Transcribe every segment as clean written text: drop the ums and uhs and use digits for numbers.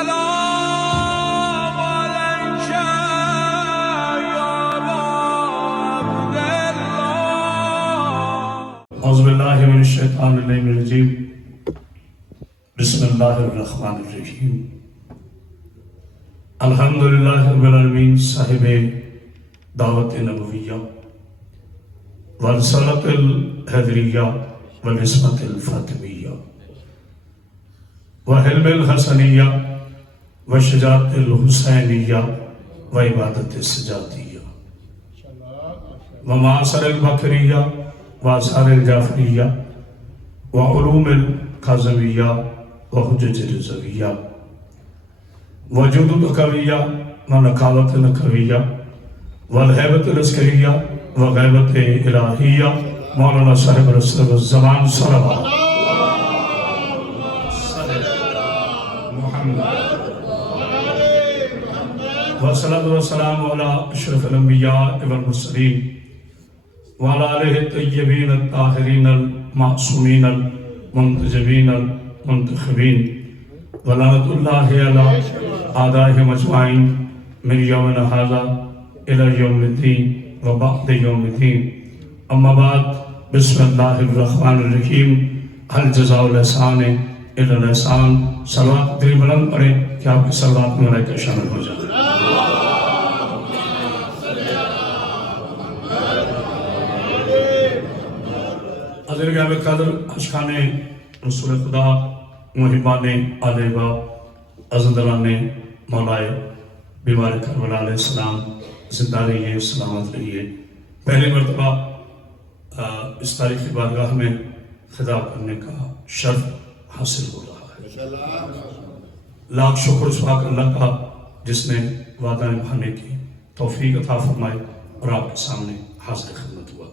السلام عليك يا أبا عبد الله. أعوذ بالله من الشيطان الرجيم. بسم الله الرحمن الرحيم. الحمد لله رب العالمین صاحب دعوت نبویہ والرسالۃ الحیدریہ والعصمت الفاطمیہ وحلم الحسنیہ وشجاعت الحسینیہ وعبادت السجادیہ ومعاصر البکریہ وآثار الجعفریہ وعلوم الکاظمیہ وحجج الرضویہ وجود القویہ ونقاوت القویہ والہیبت العسکریہ وغیبت الہیہ مولانا صاحب رسول الزمان صلوات والصلاة والسلام على اشرف الانبیاء والمرسلین وعلى آلہ الطیبین الطاہرین المعصومین المنتجبین المنتخبین ولعنۃ اللہ علی اعدائهم اجمعین من یومنا ھذا الی یوم الدین وبعد یوم الدین. اما بعد، بسم اللہ الرحمن الرحیم. هل جزاء الاحسان الا الاحسان. صلوات دل بلند پڑھیں کہ آپ کی صلوات میں ملائکہ شامل ہو جائیں. حضرت گرامی قدر اشکان رسول خدا محبان آلیبا عزدران مولائے بیمار کربلا علیہ السلام زندہ رہیے، سلامت رہیے. پہلی مرتبہ اس تاریخی بارگاہ میں خطاب کرنے کا شرف حاصل ہو رہا ہے. لاکھ شکر اس پاک اللہ کا جس نے وعدہ نبھانے کی توفیق عطا فرمائی اور آپ کے سامنے حاضر خدمت ہوا.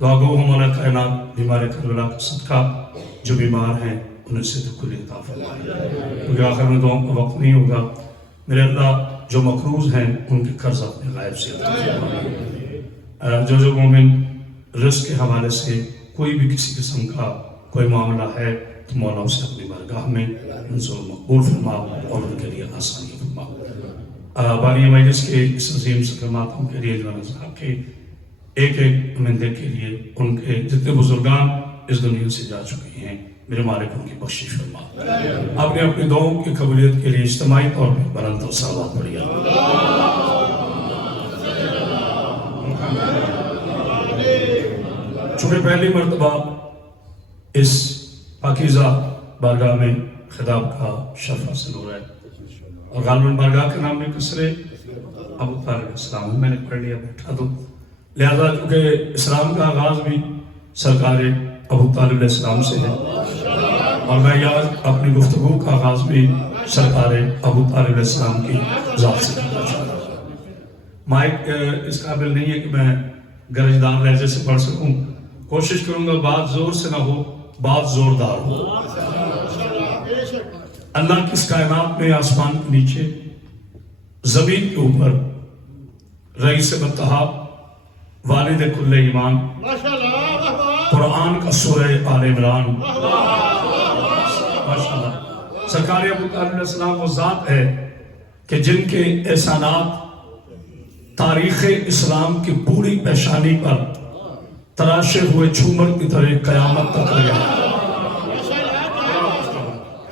دعا گو مولا کائنات بیمار کربلا کا صدقہ جو بیمار ہیں انہیں صحت کلی عطا فرمائے، کیونکہ آخر میں دعاؤں کا وقت نہیں ہوگا. میرے اللہ جو مقروض ہیں ان کے قرض اپنے غائب سے عطا فرمائے. جو مومن رزق کے حوالے سے کوئی بھی کسی قسم کا کوئی معاملہ ہے تو مولا اسے اپنی بارگاہ میں منظور مقبول فرما اور ان کے لیے آسانی فرما. بانی مجلس کے اس عظیم صدر ماتم کے لیے جو صاحب کے ایک نمائندے کے لیے ان کے جتنے بزرگان اس دنیا سے جا چکے ہیں میرے مالک ان کی بخشش فرما. آپ نے اپنی دعاؤں کی قبولیت کے لیے اجتماعی طور پر بلند و صلوات پڑھی. چونکہ پہلی مرتبہ اس پاکیزہ بارگاہ میں خطاب کا شرف حاصل ہو رہا ہے اور غالباً بارگاہ کے نام میں کسرے ابو طالب علیہ السلام میں نے پڑھ لیا بیٹھا دو. لہذا کیونکہ اسلام کا آغاز بھی سرکار ابو طالب علیہ السلام سے ہے اور میں یاد اپنی گفتگو کا آغاز بھی سرکار ابو طالب علیہ السلام کی ذات سے کرنا چاہتا ہوں. مائک اس قابل نہیں ہے کہ میں گرجدار لہجے سے پڑھ سکوں. کوشش کروں گا بات زور سے نہ ہو، بات زوردار ہو. اللہ کی اس کائنات میں آسمان کے نیچے زمین کے اوپر رئیس بطحاب والد کل ایمان قرآن کا سورہ آل عمران ماشاءاللہ سرکار ابو طالب علیہ السلام وہ ذات ہے کہ جن کے احسانات تاریخ اسلام کی پوری پیشانی پر تراشے ہوئے جھومر کی طرح قیامت تک رہے.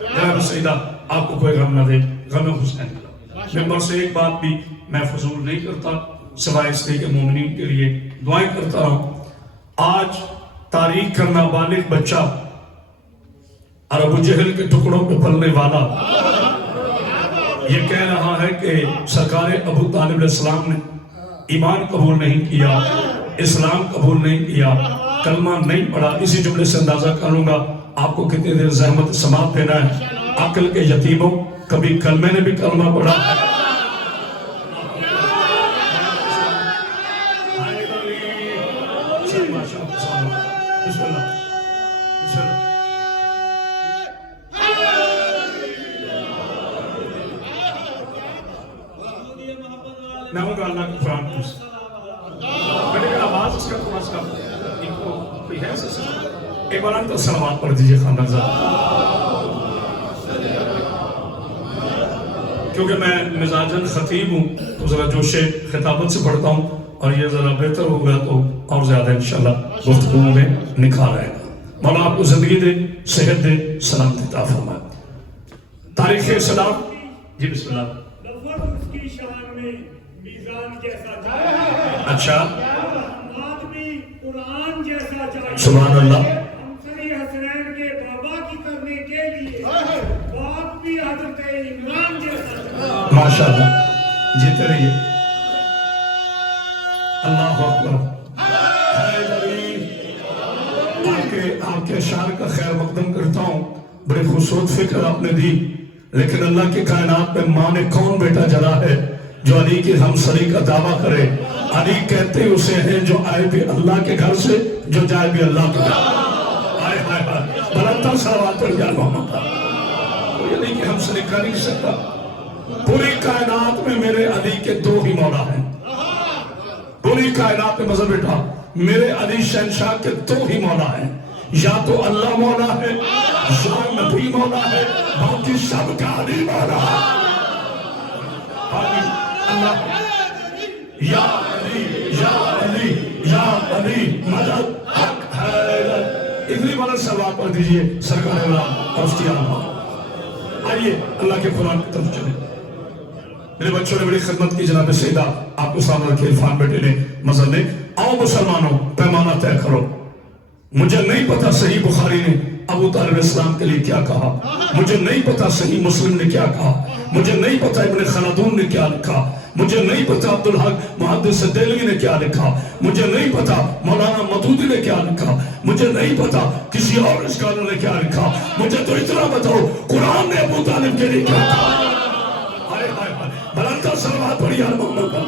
جناب سیدہ آپ کو کوئی غم نہ دے، غم حسین. ممبر سے ایک بات بھی میں فضول نہیں کرتا سوائے اس لیے کہ مومنین کے لیے دعائیں کرتا ہوں. آج تاریخ کا نابالغ بچہ اور ابو جہل کے ٹکڑوں پہ پلنے والا یہ کہہ رہا ہے کہ سرکار ابو طالب علیہ السلام نے ایمان قبول نہیں کیا، اسلام قبول نہیں کیا، کلمہ نہیں پڑھا. اسی جملے سے اندازہ کروں گا آپ کو کتنی دیر زحمت سماعت دینا ہے. عقل کے یتیموں کبھی کلمے نے بھی کلمہ پڑھا. میں ہوں گا اللہ کی قرآن کی میں نے آواز اس کا تھوڑا سا ان کو کوئی ہے ایک بار تو سلامات پڑھ دیجئے خاندان صاحب. کیونکہ میں مزاجن خطیب ہوں تو ذرا جوش خطابت سے پڑھتا ہوں اور یہ ذرا بہتر ہوگا تو اور زیادہ انشاءاللہ گفتگو میں نکھار آئے گا. مولا آپ کو زندگی دے، صحت دے، سلامتی عطا فرمائے. تاریخ اسلام جی بسم اللہ. لفظ اس کی شان میں میزان جیسا چاہیے، اچھا بات بھی قرآن جیسا چاہیے. سبحان اللہ. ہمسری حسنین کے بابا کی کرنے کے لیے باپ بھی حضرت عمران جیسا چاہیے. ماشاءاللہ جیتے رہیے. اللہ اکبر. آپ کے اشعار کا خیر مقدم کرتا ہوں. بڑی خوبصورت فکر آپ نے دی، لیکن اللہ کی کائنات میں ماں نے کون بیٹا جلا ہے جو علی کی ہمسری کا دعویٰ کرے؟ علی کہتے اسے ہیں جو آئے بھی اللہ کے گھر سے، جو جائے بھی اللہ کے گھر. آئے ہائے ہائے بلندہ صلوات پڑھ جائے محمد. کوئی علی کی ہمسری کر نہیں سکتا. پوری کائنات میں میرے علی کے دو ہی مولا ہیں. پوری کائنات میں مذہب بیٹھا میرے علی شہنشاہ کے دو ہی مولا ہیں. یا تو اللہ مولا ہے یا نبی مولا ہے، باقی سب کا علی مولا ہے. اللہ یا علی یا علی یا علی مدد حق حیدر. اتنی بڑا سوال پڑھ دیجئے سرکار اعلان اور اس کی آمد. آئیے اللہ کے قرآن کی طرف چلیں. میرے بچوں نے بڑی خدمت کی. جناب سیدہ آپ کو سامنے رکھے عرفان بیٹے نے مظہر نے. آؤ مسلمانوں پیمانہ طے کرو. مجھے نہیں پتا صحیح بخاری نے ابو طالب اسلام کے لیے کیا کہا، مجھے نہیں پتا صحیح مسلم نے کیا کہا، مجھے نہیں پتا ابن خلدون نے کیا لکھا، مجھے نہیں پتا عبدالحق محدث دہلوی نے کیا لکھا، مجھے نہیں پتا مولانا مودودی نے کیا لکھا، مجھے نہیں پتا کسی اور اسکالر نے کیا لکھا. مجھے تو اتنا بتاؤ قرآن نے ابو طالب کے لیے کیا کہا. ہائے ہائے ہائے بلندہ صلوات پڑھی یار محمد پر.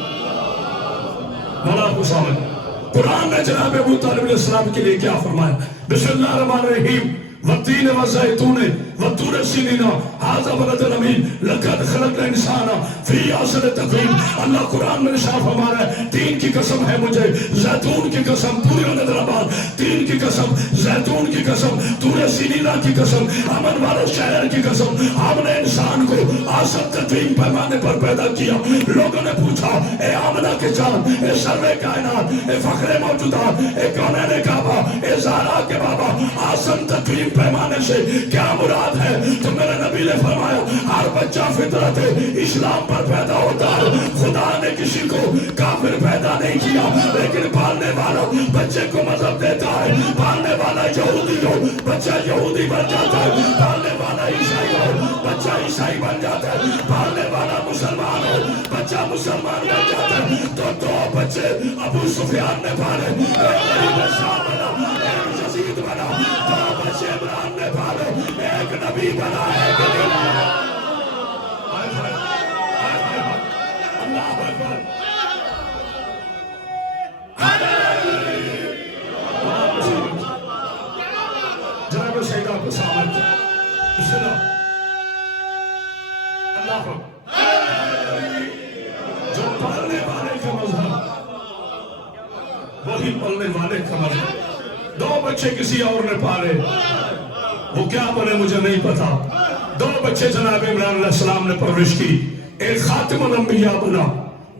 مولا کو سامنے قرآن نے جناب ابو طالب علیہ السلام کے لیے کیا فرمایا؟ بسم اللہ الرحمن الرحیم. والتین والزیتون والطور سینین ھذا بلد امین لقد خلقنا الانسان فی احسن تقویم. اللہ قرآن میں ارشاد فرما رہا ہے تین کی قسم ہے مجھے، زیتون کی قسم، پورے حیدرآباد، تین کی قسم، زیتون کی قسم، طور سینین کی قسم، امن والے شہر کی قسم. ہم نے انسان کو احسن تقویم پیمانے پر پیدا کیا. لوگوں نے پوچھا اے آمنہ کے جان، اے سرور کائنات، اے فخر موجودات، اے کونین کعبہ، اے زہرا کے بابا، احسن تقویم پیمانے سے کیا مراد ہے؟ تو میرے نبی نے فرمایا ہر بچہ فطرت اسلام پر پیدا ہوتا ہے. خدا نے کسی کو کافر پیدا نہیں کیا، لیکن پالنے والا بچے کو مذہب دیتا ہے. پالنے والا یہودی ہو بچہ یہودی بن جاتا ہے، پالنے والا عیسائی ہو بچہ عیسائی بن جاتا ہے، پالنے والا مسلمان ہو بچہ مسلمان بن جاتا ہے. تو دو بچے ابو سفیان نے پالے، ایک غریب شام بنا، ایک یزید بنا. دو بچے عمران نے پالے، ایک نبی بنا، ایک نبی بنا. اللہ اکبر. جناب سیدہ کو سامنے بسم اللہ. اللہ اکبر. جو پالنے والے کا مذہب وہی پالنے والے کا مذہب. دو بچے کسی اور نے پالے، وہ کیا بنے مجھے نہیں پتا. دو بچے جناب عمران علیہ السلام نے پرورش کی. ایک خاتم الانبیاء بنا،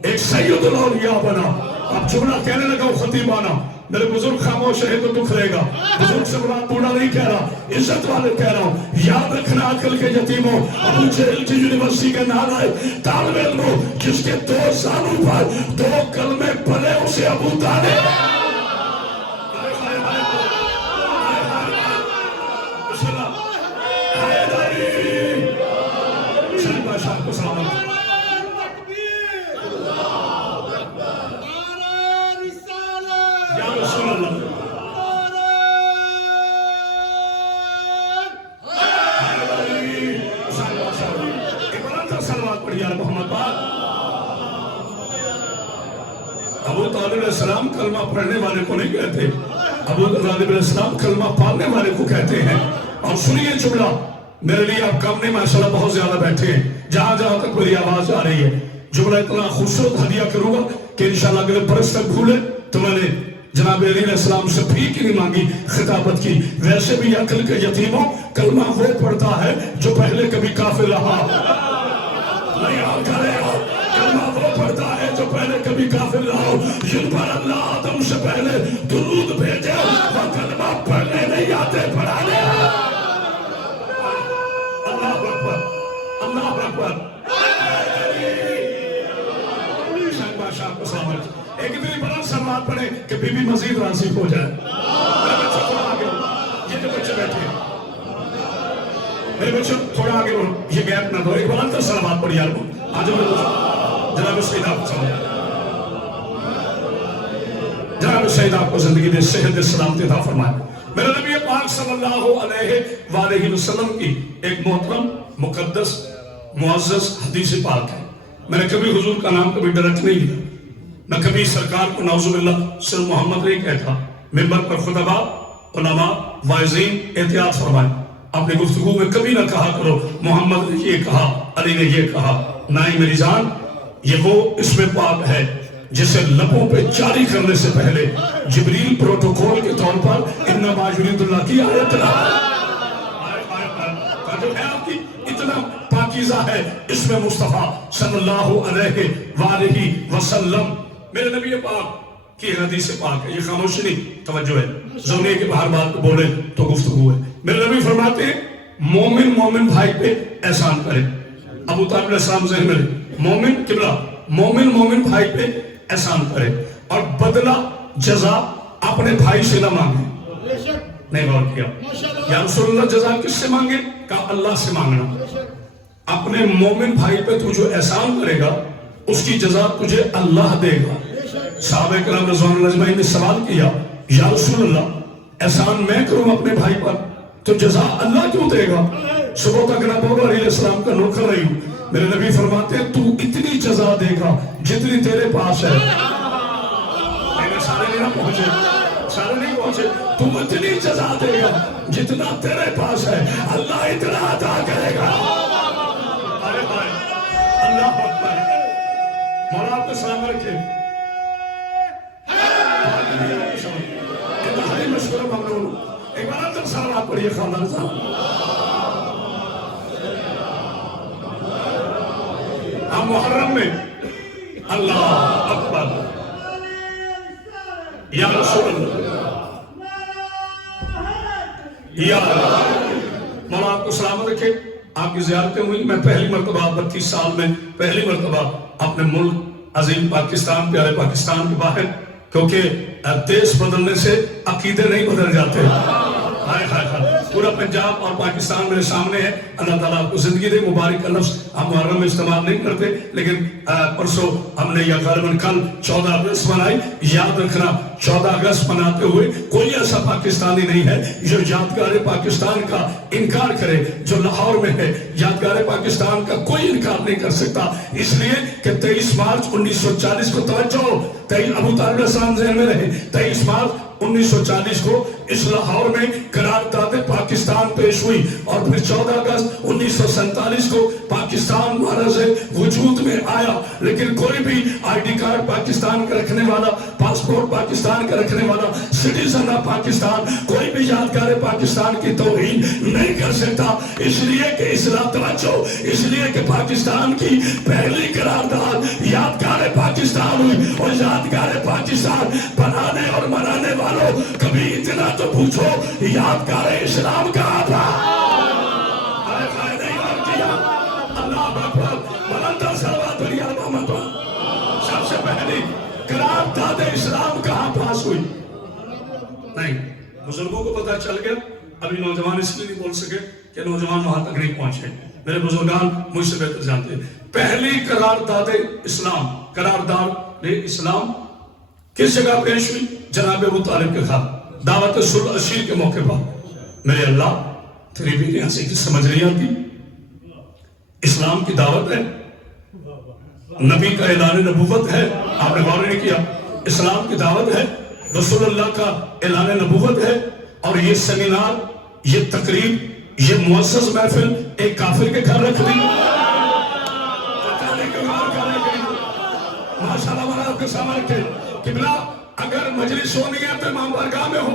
ایک سید الاولیاء بنا. اب جملہ کہنے لگا وہ خطیبانہ. میرے بزرگ خاموش رہے تو دکھ رہے گا. بزرگ سے مراد بوڑھا نہیں کہہ رہا، عزت والے کہہ رہا ہوں. یاد رکھنا عقل کے یتیموں، ابو جہل کی یونیورسٹی کے نالائے طالب علموں، جس کے دو زانوں پر دو کلمے پڑے اسے ابو طالب. کو سلامت. یا رسول اللہ. سلوات پڑھی یا محمد پاک. ابو طالب علیہ السلام کلمہ پڑھنے والے کو نہیں کہتے، ابو طالب علیہ السلام کلمہ پڑھنے والے کو کہتے ہیں. اور سنیے جملہ، میرے لیے آپ کم نہیں ماشاءاللہ بہت زیادہ بیٹھے ہیں، جہاں جہاں تک میری آواز آ رہی ہے. جملہ اتنا خوبصورت ہدیہ کروں گا کہ انشاءاللہ اگلے برس تک بھولے تو میں نے جناب علی علیہ السلام سے بھیک نہیں مانگی، خطابت کی. ویسے بھی عقل کے یتیموں کلمہ وہ پڑھتا ہے جو پہلے کبھی کافر رہا نہیں. اور کرے گا. کلمہ وہ پڑھتا ہے جو پہلے کبھی کافر رہا ہو. جن پر اللہ آدم سے پہلے درود بھیجے وہ کلمہ پڑھنے نہیں آتے پڑھانے. اللہ اکبر اللہ اکبر. شاہ بادشاہ کو سلامت. ایک اتنی بڑا سلوات پڑھے کہ بی بی مزید راضی ہو جائے. میرے بچے تھوڑا آگے ہو. یہ جو بچے بیٹھے میرے بچے تھوڑا آگے ہو. یہ گیپ نہ دو. ایک بڑا تو سلوات پڑھی یار. آج میرے بچے جناب سید آپ کو سلام. جناب سید آپ کو زندگی دے صحت دے سلامتی عطا فرمائے. میرے نبی پاک صلی اللہ علیہ وآلہ وسلم کی ایک محترم مقدس معزز حدیث پاک ہے. میں نے کبھی حضور کا نام کبھی ڈائریکٹ نہیں لیا. میں کبھی سرکار کو نعوذ باللہ صرف محمد نہیں کہتا. منبر پر خطباء علماء واعظین احتیاط فرمائے. اپنی گفتگو میں کبھی نہ کہا کرو محمد نے یہ کہا علی نے یہ کہا. نہ ہی میری جان یہ وہ اسم پاک ہے جسے لبوں پہ جاری کرنے سے پہلے جبریل پروٹوکول کے طور پر انما ما یرید اللہ کی آیت جو ہے آپ کی اتنا پاکیزہ ہے اسم مصطفیٰ صلی اللہ علیہ وآلہ وسلم. میرے نبی پاک کی حدیث پاک ہے. یہ خاموشی نہیں توجہ ہے. زونے کے باہر بات کو بولے تو گفتگو ہے. میرے نبی فرماتے ہیں مومن مومن بھائی پہ احسان کرے. ابو طالب علیہ السلام ذہن میں رہے. مومن قبلہ مومن مومن بھائی پہ احسان کرے اور بدلہ جزا اپنے بھائی سے نہ مانگے. نہیں غور کیا یا رسول اللہ جزا کس سے مانگے؟ کہا اللہ سے مانگنا. اپنے مومن بھائی پہ تو جو احسان کرے گا اس کی جزا تجھے اللہ دے گا. صحابہ کرام رضوان اللہ اجمعین نے سوال کیا یا رسول اللہ احسان میں کروں اپنے بھائی پر تو جزا اللہ کیوں دے گا؟ صبح تک نبی علیہ السلام کا نوکر رہی ہوں. میرے نبی فرماتے ہیں تو اتنی جزا دے گا جتنی تیرے پاس ہے. سارے نہیں نہ پہنچے سارے نہیں پہنچے. تم اتنی جزا دے گا جتنا تیرے پاس ہے. اللہ اتنا عطا کرے گا. اللہ اکبر. مولا آپ کو سلام رکھے. انتہائی مشکور ممنون. ایک بار تک سلامات پڑھیے خاندان صاحب. ہم محرم میں اللہ اکبر یا رسول اللہ یا مولا آپ کو سلامت رکھے. آپ کی زیارتیں ہوئی. میں پہلی مرتبہ 32 سال میں پہلی مرتبہ اپنے ملک عظیم پاکستان پیارے پاکستان کے باہر, کیونکہ دیش بدلنے سے عقیدے نہیں بدل جاتے. پورا پنجاب اور پاکستان میرے سامنے ہے. اللہ تعالیٰ آپ کو زندگی دے. مبارک کا لفظ ہم محرم میں استعمال نہیں کرتے لیکن پرسوں ہم نے یا غالباً کل 14 اگست منائی. یاد رکھنا 14 اگست مناتے ہوئے کوئی ایسا پاکستانی نہیں ہے جو یادگار پاکستان کا انکار کرے. جو لاہور میں ہے یادگار پاکستان کا کوئی انکار نہیں کر سکتا, اس لیے کہ 23 مارچ 1940 کو توجہ ابو طالب علیہ السلام ذہن میں رہے. 23 مارچ 1940 کو اس لاہور میں قرارداد پاکستان پیش ہوئی اور پھر 14 اگست 1947 کو پاکستان معرض وجود میں آیا. لیکن کوئی بھی آئی ڈی کارڈ پاکستان کا رکھنے والا, پاسپورٹ پاکستان کا رکھنے والا, سٹیزن آف پاکستان کوئی بھی یادگار پاکستان کی توہین نہیں کر سکتا. اس لیے کہ اسلام توجہ اس لیے کہ پاکستان کی پہلی قرارداد یادگار پاکستان ہوئی اور یادگار پاکستان بنانے اور منانے والوں کبھی اتنا تو پوچھو یادگار اسلام کہاں تھا؟ اللہ اکبر. بلندہ صلوات علی محمد. سب سے پہلی قرارداد اسلام کہاں پاس ہوئی؟ نہیں, بزرگوں کو پتہ چل گیا. ابھی نوجوان اس لیے نہیں بول سکے کہ نوجوان وہاں تک نہیں پہنچے. میرے بزرگان مجھ سے بہتر جانتے ہیں. پہلی قرارداد اسلام قرارداد اسلام کس جگہ پیش ہوئی؟ جناب ابو طالب کے خاک دعوت صلح اشیر کے موقع پر. میرے اللہ تیری بھی یہاں سے کچھ سمجھ نہیں آتی. اسلام کی دعوت ہے, نبی کا اعلان نبوت ہے. آپ نے غور نہیں کیا. اسلام کی دعوت ہے, رسول اللہ کا اعلان نبوت ہے, اور یہ سیمینار, یہ تقریب, یہ معزز محفل ایک کافر کے گھر رکھ دی. ماشاءاللہ ہمارا آپ کے سامنے رکھے. قبلہ اگر مجلس ہونی ہے تو امام بارگاہ میں ہو,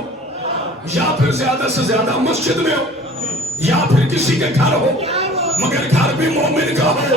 یا پھر زیادہ سے زیادہ مسجد میں ہو, یا پھر کسی کے گھر ہو, مگر گھر بھی مومن کا ہو.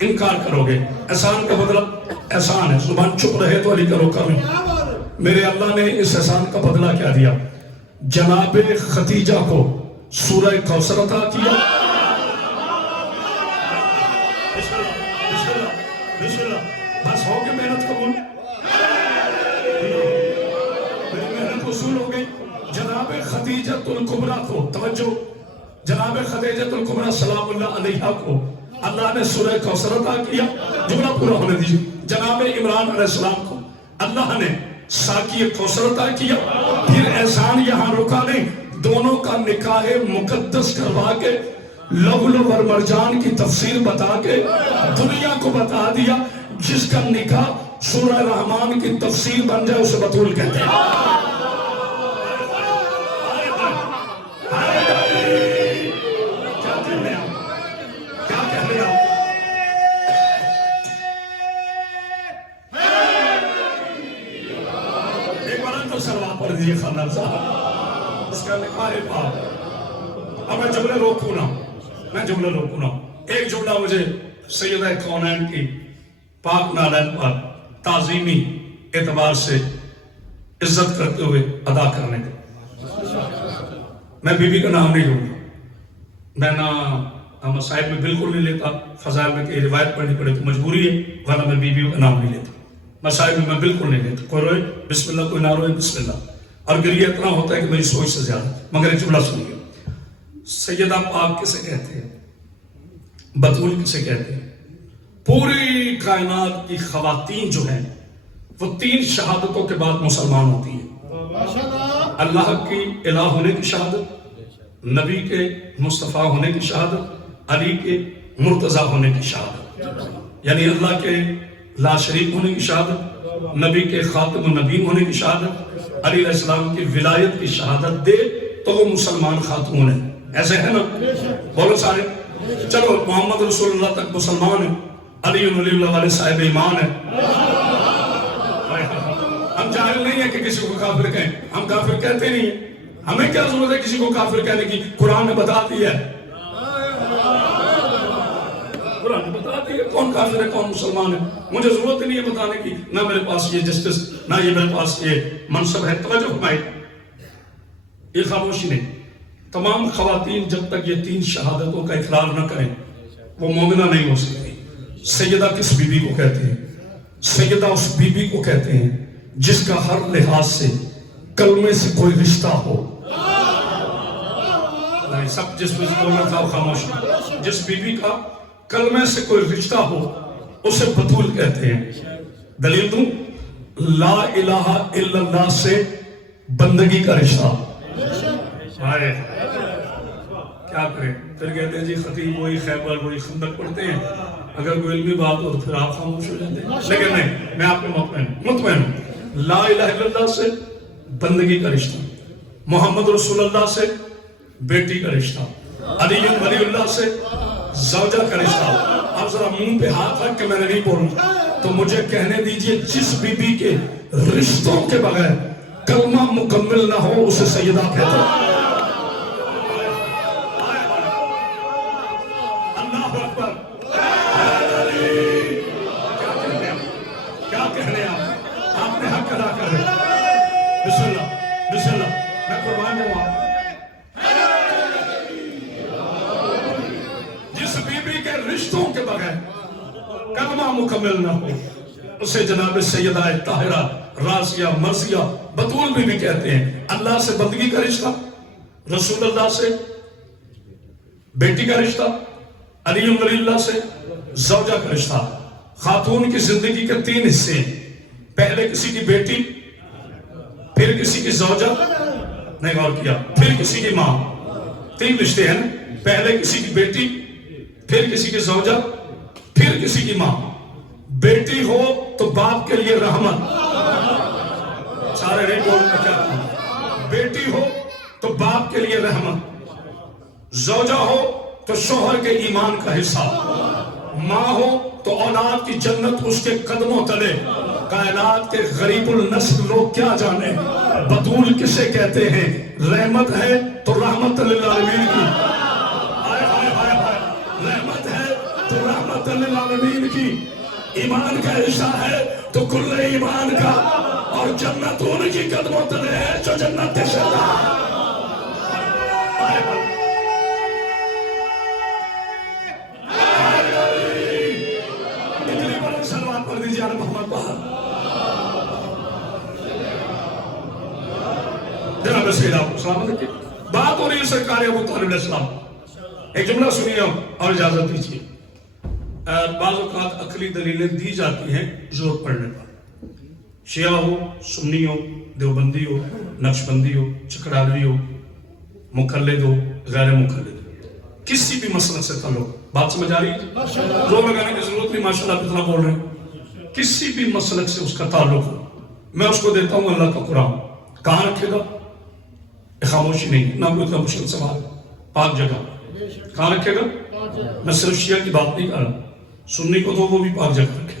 انکار کرو گے. احسان کا بدلہ احسان ہے. زبان چپ رہے تو علی کرو کر میرے اللہ نے اس احسان کا بدلہ کیا دیا؟ جناب خدیجہ کو سورہ کوثر عطا کیا. بس ہو گئی محنت قبول، میری محنت وصول ہو گئی. جناب خدیجۃ الکبریٰ کو توجہ، جناب خدیجۃ الکبریٰ سلام اللہ علیہا کو اللہ نے سورہ کوثر عطا کیا. جملہ پورا ہونے دیجیے. جناب عمران علیہ السلام کو اللہ نے ساقی کوثر عطا کیا. پھر احسان یہاں رکا نہیں، دونوں کا نکاح مقدس کروا کے لؤلؤ اور مرجان کی تفسیر بتا کے دنیا کو بتا دیا. جس کا نکاح سورہ رحمان کی تفسیر بن جائے اسے بطول کہتے ہیں. کیا کہنے آپ؟ کیا کہنے آپ؟ ایک بار تو سلوات پڑھ دیجیے خانہ صاحب. اس کا نکاح ہے پاک. اب میں جملے روکوں نا، ایک جملہ مجھے سیدہ کونین کی پاک نالین پر تعظیمی اعتبار سے عزت کرتے ہوئے ادا کرنے کا. میں بی بی کا نام نہیں لوں گا، میں نہ مسائل میں بالکل نہیں لیتا. فضائل میں کہ روایت پڑھنی پڑے تو مجبوری ہے، ورنہ میں بی بی کا نام نہیں لیتا. مسائل میں بالکل نہیں لیتا. کوئی روئے بسم اللہ، کوئی نہ روئے بسم اللہ. اور گریہ اتنا ہوتا ہے کہ میری سوچ سے زیادہ. مگر ایک جملہ سنیے. سیدہ پاک کسے کہتے ہیں؟ بطول کسے کہتے ہیں؟ پوری کائنات کی خواتین جو ہیں وہ 3 شہادتوں کے بعد مسلمان ہوتی ہیں. اللہ کی الہ ہونے کی شہادت، نبی کے مصطفیٰ ہونے کی شہادت، علی کے مرتضیٰ ہونے کی شہادت. یعنی اللہ کے لا شریک ہونے کی شہادت، نبی کے خاتم النبیین ہونے کی شہادت، علی علیہ السلام کی ولایت کی شہادت دے تو وہ مسلمان خاتون ہے. ایسے ہے نا؟ بولو سارے. چلو محمد رسول اللہ تک مسلمان ہے، علی ولی اللہ والے صاحب ایمان ہے. ہم جاہل نہیں ہیں کہ کسی کو کافر کہیں، ہم کافر کہتے نہیں ہیں. ہمیں کیا ضرورت ہے کسی کو کافر کہنے کی؟ قرآن نے بتا دیا ہے. قرآن نے بتا دیا کون کافر ہے کون مسلمان ہے. مجھے ضرورت نہیں ہے بتانے کی، نہ میرے پاس یہ جسٹس، نہ یہ میرے پاس یہ منصب ہے. توجہ فرمائے، یہ خاموشی نہیں. تمام خواتین جب تک یہ 3 شہادتوں کا اقرار نہ کریں وہ مومنہ نہیں ہو سکتی. سیدہ کس بی بی کو کہتے ہیں؟ سیدہ اس بی بی کو کہتے ہیں جس کا ہر لحاظ سے کلمے سے کوئی رشتہ ہو. سب جس میں بولنا تھا خاموش. جس بی بی کا کلمے سے کوئی رشتہ ہو اسے بطول کہتے ہیں. دلیل دوں؟ لا الہ الا اللہ سے بندگی کا رشتہ. کیا کریں؟ پھر کہتے ہیں جی خطیب وہی خیبر وہی خندق پڑھتے ہیں. اگر کوئی علمی بات ہو تو پھر آپ خاموش ہو جاتے ہیں. لیکن نہیں، میں آپ پہ مطمئن ہوں. لا الہ الا اللہ سے بندگی کا رشتہ، محمد رسول اللہ سے بیٹی کا رشتہ، علی ولی اللہ سے زوجہ کا رشتہ. اب ذرا منہ پہ ہاتھ رکھ کے میں نے نہیں بولنا تو مجھے کہنے دیجئے جس بی بی کے رشتوں کے بغیر کلمہ مکمل نہ ہو اسے سیدہ کہتے ہیں. اللہ اکبر. کیا کہنے آپ نے حق ادا کر رہے. بسم اللہ بسم اللہ. میں قربان جاؤں. جس بی بی کے رشتوں کے بغیر کلمہ مکمل نہ ہو اسے جناب سیدہ طاہرہ رازیہ مرضیہ بطول بھی کہتے ہیں. اللہ سے بندگی کا رشتہ، رسول اللہ سے بیٹی کا رشتہ، علی ولی اللہ سے زوجہ کا رشتہ. خاتون کی زندگی کے 3 حصے ہیں. پہلے کسی کی بیٹی، پھر کسی کی زوجہ، نہیں غور کیا، پھر کسی کی ماں. 3 رشتے ہیں. پہلے کسی کی بیٹی، پھر کسی کی زوجہ، پھر کسی کی ماں. بیٹی ہو تو باپ کے لیے رحمت. سارے نہیں بولنا چاہتے. بیٹی ہو تو باپ کے لیے رحمت، زوجہ ہو تو شوہر کے ایمان کا حصہ، ماں ہو تو اولاد کی جنت اس کے قدموں تلے. کائنات کے غریب النسل لوگ کیا جانے بطول کسے کہتے ہیں. رحمت ہے تو رحمت للعالمین کی. رحمت ہے تو رحمت للعالمین کی ایمان کا حصہ ہے تو کل ایمان کا، اور جنت ان کی قدموں تلے ہے جو جنت سے اتنی بڑی سلوات پڑھ دیجیے محمد باہر جناب سیدہ سلام علیکم۔ بات ہو رہی ہے سرکار ابو طالب علیہ السلام، ایک جملہ سنیے اور اجازت دیجیے۔ بعض اوقات عقلی دلیلیں دی جاتی ہیں ضرورت پڑنے پر، شیعہ ہو، سنی ہو، دیوبندی ہو، نقشبندی ہو، چکڑالوی ہو، مقلد ہو، غیر مقلد ہو، کسی بھی مسلک سے تعلق، بات سمجھ آ رہی ہے؟ زور لگانے کی ضرورت نہیں، ماشاءاللہ آپ اتنا بول رہے ہیں، کسی بھی مسلک سے اس کا تعلق ہو، میں اس کو دیتا ہوں اللہ کا قرآن، کہاں رکھے گا؟ خاموشی نہیں، نہ کوئی اتنا مشکل سوال، پاک جگہ، کہاں رکھے گا؟ میں صرف شیعہ کی بات نہیں کر رہا، سنی کو دو وہ بھی پاک جگہ رکھے،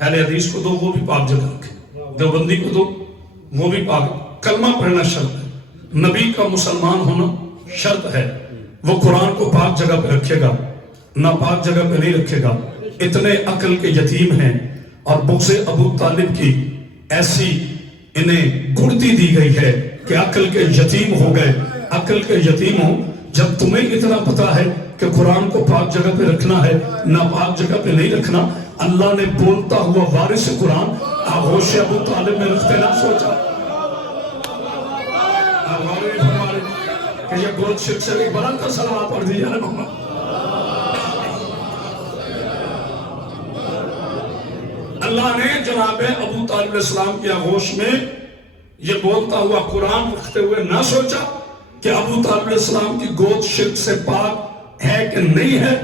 اہل حدیث کو دو وہ بھی پاک جگہ رکھے، دیوبندی کو دو وہ بھی پاک، کلمہ پڑھنا شرط ہے، نبی کا مسلمان ہونا شرط ہے، وہ قرآن کو پاک جگہ پہ رکھے گا، نہ پاک جگہ پہ نہیں رکھے گا۔ اتنے عقل کے یتیم ہیں، اور بغض ابو طالب کی ایسی انہیں گڑتی دی گئی ہے کہ عقل کے یتیم ہو گئے، عقل کے یتیم ہو۔ جب تمہیں اتنا پتا ہے کہ قرآن کو پاک جگہ پہ رکھنا ہے، نہ پاک جگہ پہ نہیں رکھنا، اللہ نے بولتا ہوا وارث قرآن آغوش ابو طالب میں رکھتے نہ سوچا کہ یہ گود شرک سے ایک بلند کا صلوات پڑھ دیجیے محمد۔ اللہ نے جناب ابو طالب علیہ السلام کی آغوش میں یہ بولتا ہوا قرآن رکھتے ہوئے نہ سوچا کہ ابو طالب علیہ السلام کی گود شرک سے پاک ہے کہ نہیں ہے؟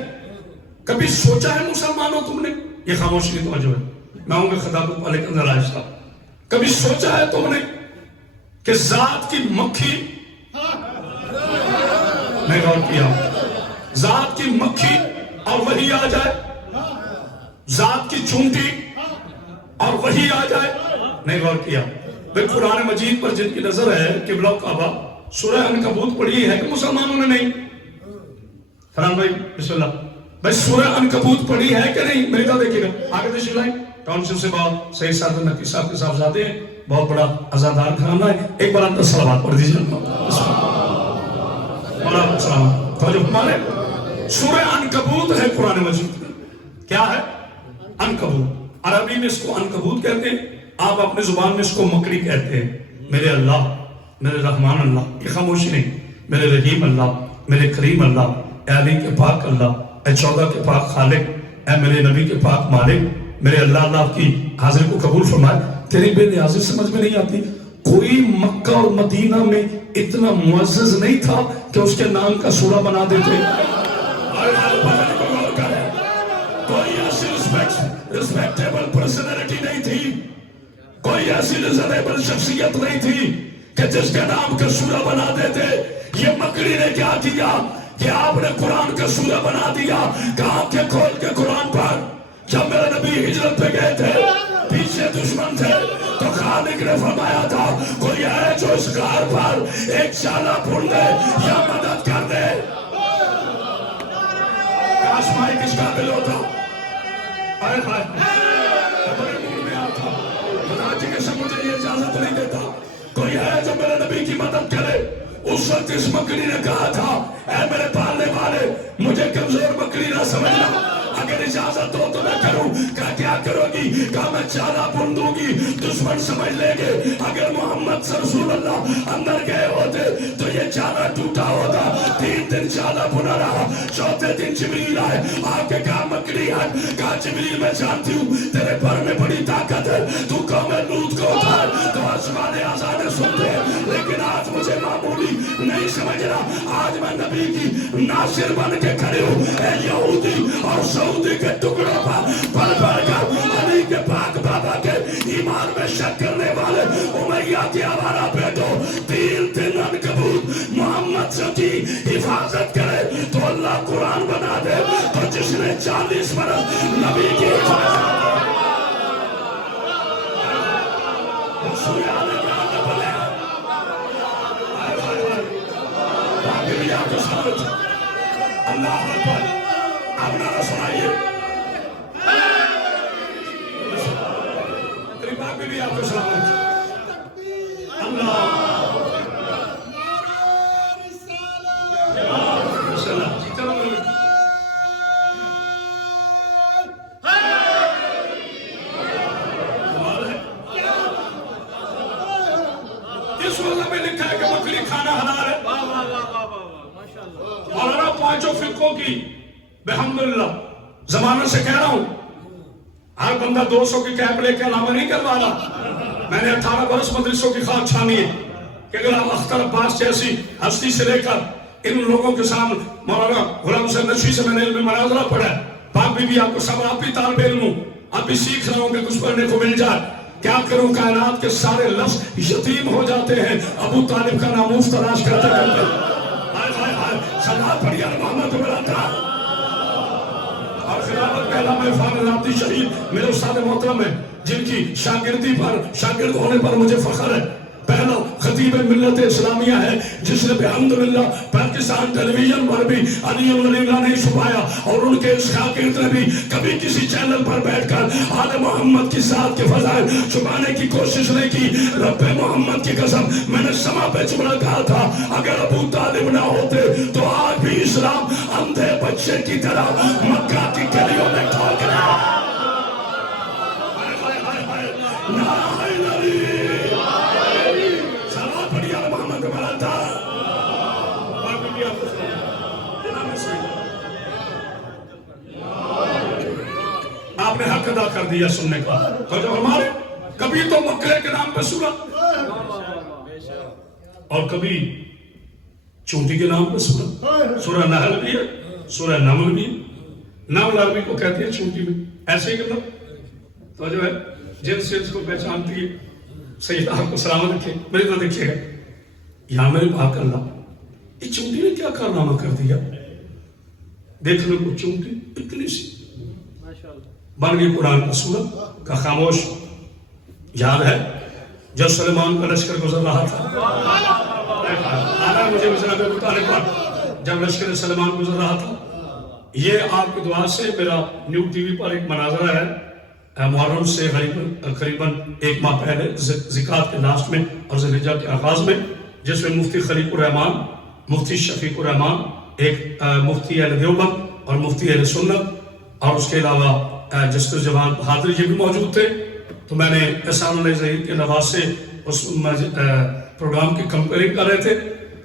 کبھی سوچا ہے مسلمانوں تم نے؟ یہ خاموشی کی توجہ ہے، میں ہوں گا خطابت والے کے اندر آہستہ، کبھی سوچا ہے تم نے کہ ذات کی مکھی، میں غور کیا، ذات کی مکھی اور وہی آ جائے، ذات کی چونٹی اور وہی آ جائے؟ نہیں غور کیا؟ بھئی قرآن مجید پر جن کی نظر ہے قبلہ و کعبہ، سورہ عنکبوت پڑھی ہے کہ مسلمانوں نے نہیں؟ فرحان بھائی بسم اللہ، بھئی سورہ عنکبوت پڑھی ہے کہ نہیں؟ میری طرح دیکھئے گا، آگے تشریف لائیں، ٹاؤنشپ سے بہت سید سعد نقوی صاحب کے صاحبزادے ہیں، بہت بڑا عزادار گھرانہ ہے، ایک بار اندر صلوات پڑھ دیجیے۔ مولا السلام توجہ ہمارے سورہ عنکبوت ہے قرآن مجید، کیا ہے؟ عنکبوت، عربی میں اس کو عنکبوت کہتے ہیں، آپ اپنے زبان میں اس کو مکڑی کہتے ہیں۔ میرے اللہ، میرے رحمان اللہ، یہ خاموشی نہیں، میرے رحیم اللہ، میرے کریم اللہ، اے علی کے پاک اللہ، اے 14 کے پاک خالق، اے میرے نبی کے پاک مالک، میرے اللہ اللہ کی حاضر کو قبول فرمائے۔ تیری بے نیازی سمجھ میں نہیں آتی؟ کوئی مکہ اور مدینہ میں اتنا معزز نہیں تھا کہ اس کے نام کا سورہ بنا دیتے۔ کوئی ایسی ریسپیکٹیبل پرسنالٹی نہیں تھی، کوئی ایسی ریزنیبل شخصیت نہیں تھی کہ جس کے نام کا سورہ بنا دیتے۔ یہ مکڑی نے کیا کیا کہ آپ نے قرآن کا سورہ بنا دیا، کہ آنکھیں کھول کے قرآن پر جب میرے نبی ہجرت پہ گئے تھے، پیچھے دشمن تھے، تو خالق نے فرمایا تھا کوئی ہے جو اس غار پر ایک چالہ پھول دے یا مدد کر دے۔ کاش مائی کس قابل ہوتا، آئے بڑے مور میں آتا، خدا جی کے سب مجھے یہ اجازت نہیں دیتا، کوئی ہے جو میرے نبی کی مدد کرے۔ اس وقت اس مکڑی نے کہا تھا اے میرے پالنے والے، مجھے کمزور مکڑی نہ سمجھنا، اگر اجازت ہو تو میں کروں۔ کہا کیا کرو گی؟ کہا میں چالہ بن دوں گی، دشمن سمجھ لیں گے اگر محمد رسول اللہ اندر گئے ہوتے تو یہ چالہ ٹوٹا ہوتا۔ 3 دن چالہ بنا رہا، چوتھے دن جبریل آئے، آ کے کہا مکڑی ہٹ۔ کہا جبریل میں جانتی ہوں تیرے پر میں بڑی طاقت ہے، تو قوم لوط کو اتار تو آسمان آزادے سنتے ہیں، لیکن آج مجھے معمولی نہیں سمجھ رہا، آج میں نبی کی ناصر بن کے کھڑے ہوں۔ اے یہودی اور سعودی کے ٹکڑوں پر پڑھ کر علی کے پاک بابا کے ایمان میں شک کرنے والے امیہ کے آوارہ بیٹو، 3 دن عنکبوت محمد سے کی حفاظت کرے تو اللہ قرآن بنا دے۔ تو جس نے 40 برس نبی کی حفاظت اللہ آپ نعرہ سنائیے. تیری باپ بھی آپ کو سلامت. اللہ اس روزہ میں لکھا ہے کہ بکری کھانا حلال ہے. مولانا پانچوں فرقوں کی بحمدللہ زمانہ سے کہہ رہا ہوں. ہر بندہ 200 کی کیپ لے کے علامہ نہیں کروا رہا. میں نے 18 برس مدرسوں کی خاک چھانی ہے کہ اگر آپ اختر عباس جیسی ہستی سے لے کر ان لوگوں کے سامنے مولانا غلام حسین نشی سے میں نے علم مناظرہ پڑھا ہے. باپ بھی آپ کو سب آپ بھی طالب علم ہوں, آپ بھی سیکھ رہا ہوں کہ کچھ پڑھنے کو مل جائے. کیا کروں کائنات کے سارے لفظ یتیم ہو جاتے ہیں ابو طالب کا ناموس تلاش کرتے کرتے. سلام پڑھیا محمد بلاتا اور خلافت میں علامہ عرفان رابطی شہید میرے استاد محترم ہیں جن کی شاگردی پر شاگرد ہونے پر مجھے فخر ہے. پہلا خطیب ملت اسلامیہ ہے جس نے بحمدللہ پاکستان ٹیلی ویژن پر بھی علی اللہ نہیں چھپایا, اور ان کے شاگرد نے بھی کبھی کسی چینل پر بیٹھ کر آل محمد کی ذات کے فضائل چھپانے کی کوشش نہیں کی. رب محمد کی قسم میں نے سما پہ جملہ کہا تھا, اگر ابو طالب نہ ہوتے تو آج بھی اسلام اندھے بچے کی طرح مکہ کی گلیوں میں ٹھوک رہا. آپ نے حق ادا کر دیا سننے کا. تو جب ہمارے کبھی تو مکہ کے نام پہ سنا اور کبھی چونٹی کے نام پہ سنا. سورہ نحل بھی ہے, سورہ نمل بھی ہے. نمل عربی کو کہتے ہیں چونٹی میں, ایسے ہی کرنا. تو جو ہے جن سے اس کو پہچانتی ہے سید آپ کو سلامت رکھے. میری تو دیکھیے گا یہاں میرے پاک اللہ یہ چونٹی نے کیا کارنامہ کر دیا. دیکھنے کو چونٹی اتنی سی بن گئی قرآن کا سورت کا خاموش. یاد ہے جب سلیمان کا لشکر گزر رہا تھا, مجھے جناب ابو طالب پر جب لشکر سلیمان گزر رہا تھا, یہ آپ کی دعا سے میرا نیو ٹی وی پر ایک مناظرہ ہے محرم سے قریباً 1 ماہ پہلے زکات کے لاسٹ میں اور ذوالحجہ کے آغاز میں, جس میں مفتی خلیق الرحمان, مفتی شفیق الرحمان, ایک مفتی اہل دیوبند اور مفتی اہل سنت, اور اس کے علاوہ جسٹس جواد بہادر یہ بھی موجود تھے. تو میں نے احسان علیہ ظہیر کے نواز سے اس پروگرام کی کمپیئرنگ کر رہے تھے.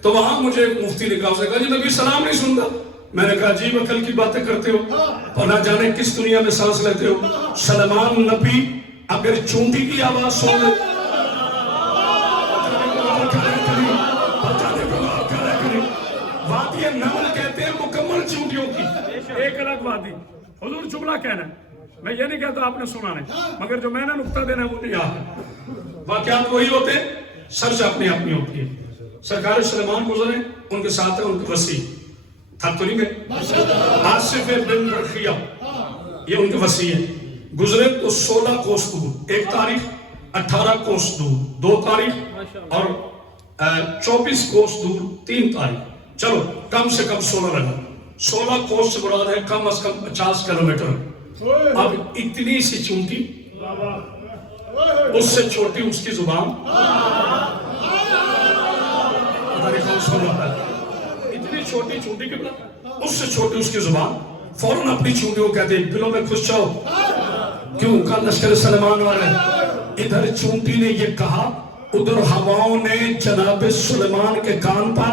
تو وہاں مجھے مفتی نے کہا جی نبی سلام نہیں سنتا. میں نے کہا جی عقل کی باتیں کرتے ہو اور نہ جانے کس دنیا میں سانس لیتے ہو. سلمان نبی اگر چونٹی کی آواز سن لے وادی نمل کہتے ہیں مکمل چونٹیوں کی ایک الگ وادی. حضور جملہ کہنا ہے, میں یہ نہیں کہتا آپ نے سنا نہیں, مگر جو میں نے نقطہ دینا ہے وہ نہیں آتا. واقعات وہی ہوتے ہیں, سرچ اپنی اپنی ہوتی ہے. سرکار سلیمان گزرے, ان کے ساتھ ہے ان کے وسیع, تھک تو نہیں گئے. آصف بن برخیہ یہ ان کے وسیع ہے, گزرے تو 16 کوس دور, 1 تاریخ 18 کوس دور 2 تاریخ اور 24 کوس دور 3 تاریخ. چلو کم سے کم 16 رہا. 16 کوس سے مراد ہے کم از کم 50 کلومیٹر. اب اتنی سی چونٹی, اس سے چھوٹی اس کی زبان, اتنی چھوٹی چونٹی کے بعد اس سے چھوٹی اس کی زبان. فوراً اپنی چونٹی کو کہتے ہیں دلوں میں خوش جاؤ, کیوں کا لشکر سلیمان والے. ادھر چونٹی نے یہ کہا, ادھر ہواؤں نے جناب سلیمان کے کان پر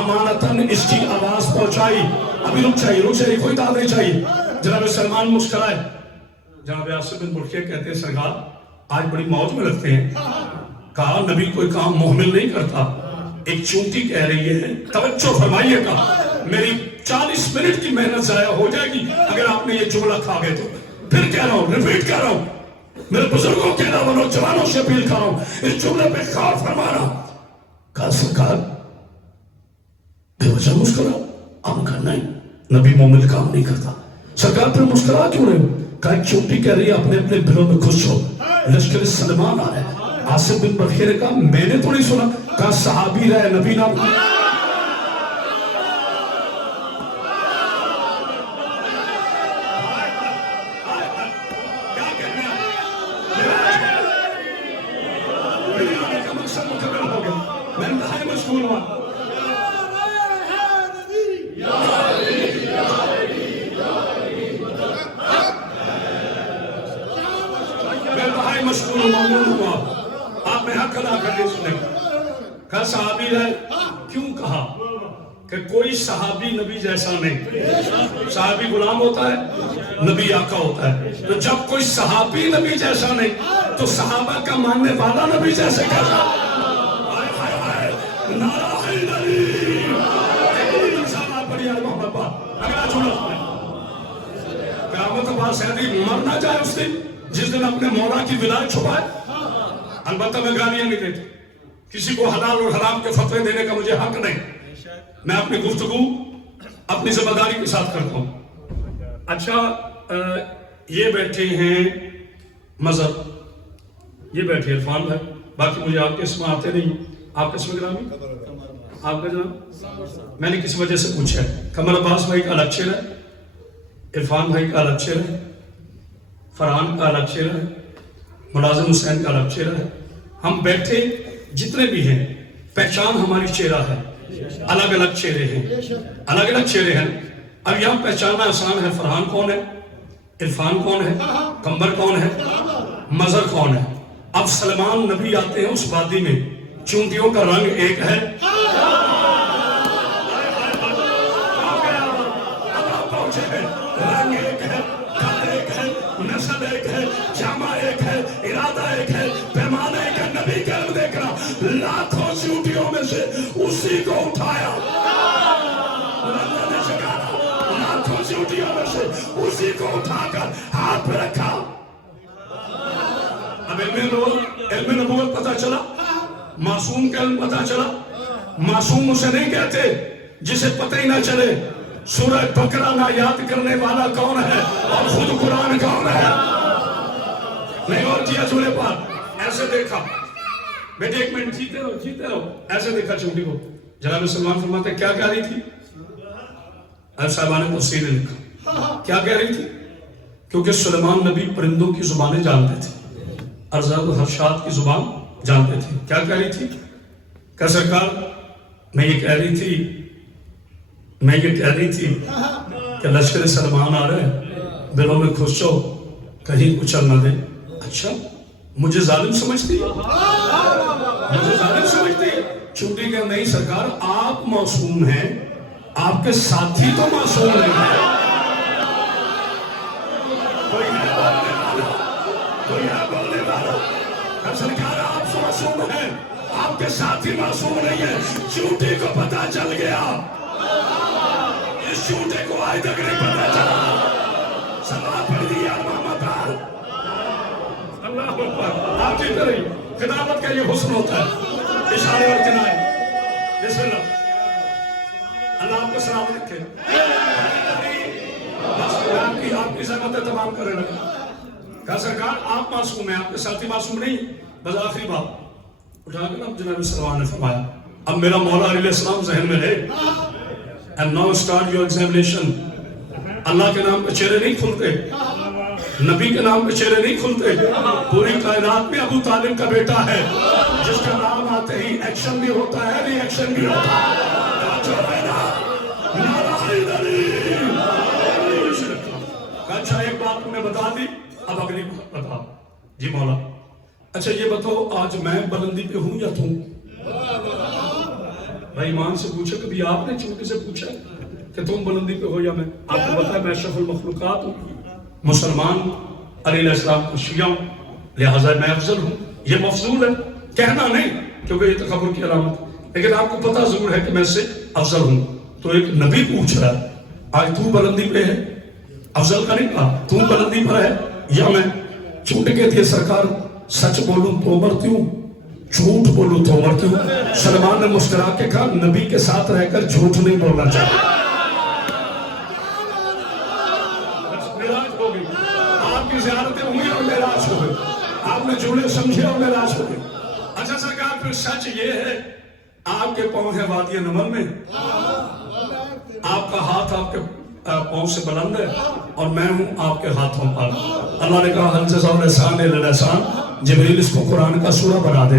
امانتاً اس کی آواز پہنچائی. ابھی رک چاہیے کوئی داد نہیں چاہیے. جناب سلمان مسکرائے. جناب آصف بن برخیہ کہتے ہیں سرکار آج بڑی موج میں لگتے ہیں. کہا نبی کوئی کام محمل نہیں کرتا, ایک چونٹی کہہ رہی ہے, توجہ فرمائیے گا, میری 40 منٹ کی محنت ضائع ہو جائے گی اگر آپ نے یہ جملہ کھا گئے تو. پھر کہہ رہا ہوں, ریپیٹ کر رہا ہوں, میرے بزرگوں کے علاوہ نوجوانوں سے اپیل کر رہا ہوں, اس جملے پہ غور فرمانا. کہا سرکار بے وجہ مسکرا. آپ کہا نہیں, نبی مومن کام نہیں کرتا. سرکار پھر مسکرا کیوں رہے ہو؟ کہا چونٹی کہہ رہی ہے اپنے اپنے دلوں میں خوش ہو, لشکر سلیمان آ رہے ہیں. آصف بن برخیہ نے کہا میں نے تو نہیں سنا. کہا صحابی رہے نبی نہ. مقصد مکمل ہو گیا. میں انتہائی مشغول ہوا. میں انتہائی مشغول ممنون ہوا. آپ نے حق ادا کر دیا سننے. کہا صحابی ہے. کیوں کہا کہ کوئی صحابی نبی جیسا نہیں. صحابی غلام ہوتا ہے, نبی آقا ہوتا ہے. تو جب کوئی صحابی نبی جیسا نہیں تو صحابہ کا ماننے والا نبی جیسے کیسا. نعرہ حیدری. اگلا جملہ قیامت بعد سیدی مر نہ جائے اس دن جس دن اپنے مولا کی ولایت چھپائے. البتہ میں گالیاں نہیں دیتا, کسی کو حلال اور حرام کے فتوے دینے کا مجھے حق نہیں. میں اپنی گفتگو اپنی ذمہ داری کے ساتھ کرتا ہوں. اچھا یہ بیٹھے ہیں مذہب, یہ بیٹھے عرفان بھائی. باقی مجھے آپ کے اسم آتے نہیں. آپ کا اسم گرامی, آپ کا جناب, میں نے کسی وجہ سے پوچھا ہے. قمر عباس بھائی کا لیکچر ہے, عرفان بھائی کا لیکچر ہے, فرحان کا لیکچر ہے, ملازم حسین کا لیکچر ہے. ہم بیٹھے جتنے بھی ہیں پہچان ہماری چہرہ ہے. الگ الگ چہرے ہیں, الگ الگ چہرے ہیں. اب یہاں پہچاننا آسان ہے. فرحان کون ہے, عرفان کون ہے, قمر کون ہے, مظہر کون ہے. اب سلمان نبی آتے ہیں اس وادی میں, چونٹیوں کا رنگ ایک ہے, رنگ ایک ہے, قد ایک ہے, نسل ایک ہے, جامع ایک ہے, ارادہ ایک ہے, پیمانہ ایک ہے. نبی کا علم دیکھنا, لاکھوں چونٹیوں میں سے اسی کو اٹھایا. اللہ نے سکھایا, لاکھوں چونٹیوں میں سے اسی کو اٹھا کر ہاتھ پہ رکھا. اب علم نبوت پتہ چلا, معصوم کا علم پتہ چلا. معصوم اسے نہیں کہتے جسے پتہ ہی نہ چلے سورہ بقرہ نہ یاد کرنے والا کون ہے اور خود قرآن کون ہے. نہیں اور کیا جملے پر ایسے دیکھا. بیٹے ایک منٹ جیتے رہو, جیتے رہو. ایسے دیکھا چونٹی کو. جناب سلمان فرماتے کیا کہہ رہی تھی؟ صاحبہ نے تفسیر لکھا. کیا کہہ رہی تھی؟ کیونکہ سلیمان نبی پرندوں کی زبانیں جانتے تھے, ارزاد و حرشات کی زبان جانتے تھے. کیا کہہ رہی تھی؟ کہ سرکار میں یہ کہہ رہی تھی کہ لشکر سلمان آ رہے ہیں, دلوں میں خوش ہو, کہیں کچھ نہ دے. اچھا مجھے ظالم سمجھتی, مجھے ظالم سمجھتی. چونٹی کہ نہیں سرکار, آپ معصوم ہیں, آپ کے ساتھی تو معصوم نہیں ہیں. کوئی ہے بولنے والا. سرکار آپ معصوم ہیں, آپ کے ساتھی معصوم نہیں ہیں. چونٹی کو پتا چل گیا, اس چونٹے کو آج تک نہیں پتا چلا. سلام پڑھ دیا محمد. اللہ اکبر. آپ جیتے رہی. خدمت کا یہ حسن ہوتا ہے, اشارے اور کنائے. بسم اللہ. اللہ آپ کو سلام رکھے. بس آپ کی زحمتیں تمام کرنے لگا. کہا سرکار آپ معصوم ہیں, آپ کے ساتھی معصوم نہیں. بس آخری بات اٹھا کر اب جناب سلمان نے فرمایا, اب میرا مولا علیہ السلام ذہن میں ہے. And now start your examination. اللہ کے نام پہ چہرے نہیں کھلتے, نبی کے نام پہ چہرے نہیں کھلتے. پوری کائنات میں ابو طالب کا بیٹا ہے جس کا نام آتے ہی ایکشن بھی ہوتا ہے, ری ایکشن بھی ہوتا ہے. نعرہ حیدری. اچھا ایک بات تم نے بتا دی, اب اگلی بات بتا. جی مولا. اچھا یہ بتاؤ آج میں بلندی پہ ہوں یا تم؟ بھائی ایمان سے پوچھا, کبھی آپ نے چونٹی سے پوچھا کہ تم بلندی پہ ہو یا میں؟ آپ کو پتا ہے میں اشرف المخلوقات ہوں, مسلمان علیہ السلام کو شیعہ ہوں, لہٰذا میں افضل ہوں. یہ مفضول ہے, کہنا نہیں کیونکہ یہ تکبر کی علامت. لیکن آپ کو پتا ضرور ہے کہ میں اس سے افضل ہوں. تو ایک نبی پوچھ رہا ہے آج تو بلندی پہ ہے, افضل کا نہیں کہا, تو بلندی پر ہے یا میں؟ چونٹی کہتی ہے سرکار سچ بولوں تو مرتی ہوں, جھوٹ بولوں تو مرتی ہوں. سلمان نے مسکرا کے کہا نبی کے ساتھ رہ کر جھوٹ نہیں بولنا چاہیے. معراج ہو گئی, آپ کی زیارتیں ہوئی اور معراج ہو گئی, آپ نے جملے سمجھے اور معراج ہو گئی. اچھا سرکار پھر سچ یہ ہے آپ کے پاؤں ہے وادی نمن میں, آپ کا ہاتھ آپ کے پاؤں سے بلند ہے اور میں ہوں آپ کے ہاتھوں پر. اللہ نے کہا حل جزاء الاحسان الا الاحسان. جبریل اس کو قرآن کا سورہ بنا دے.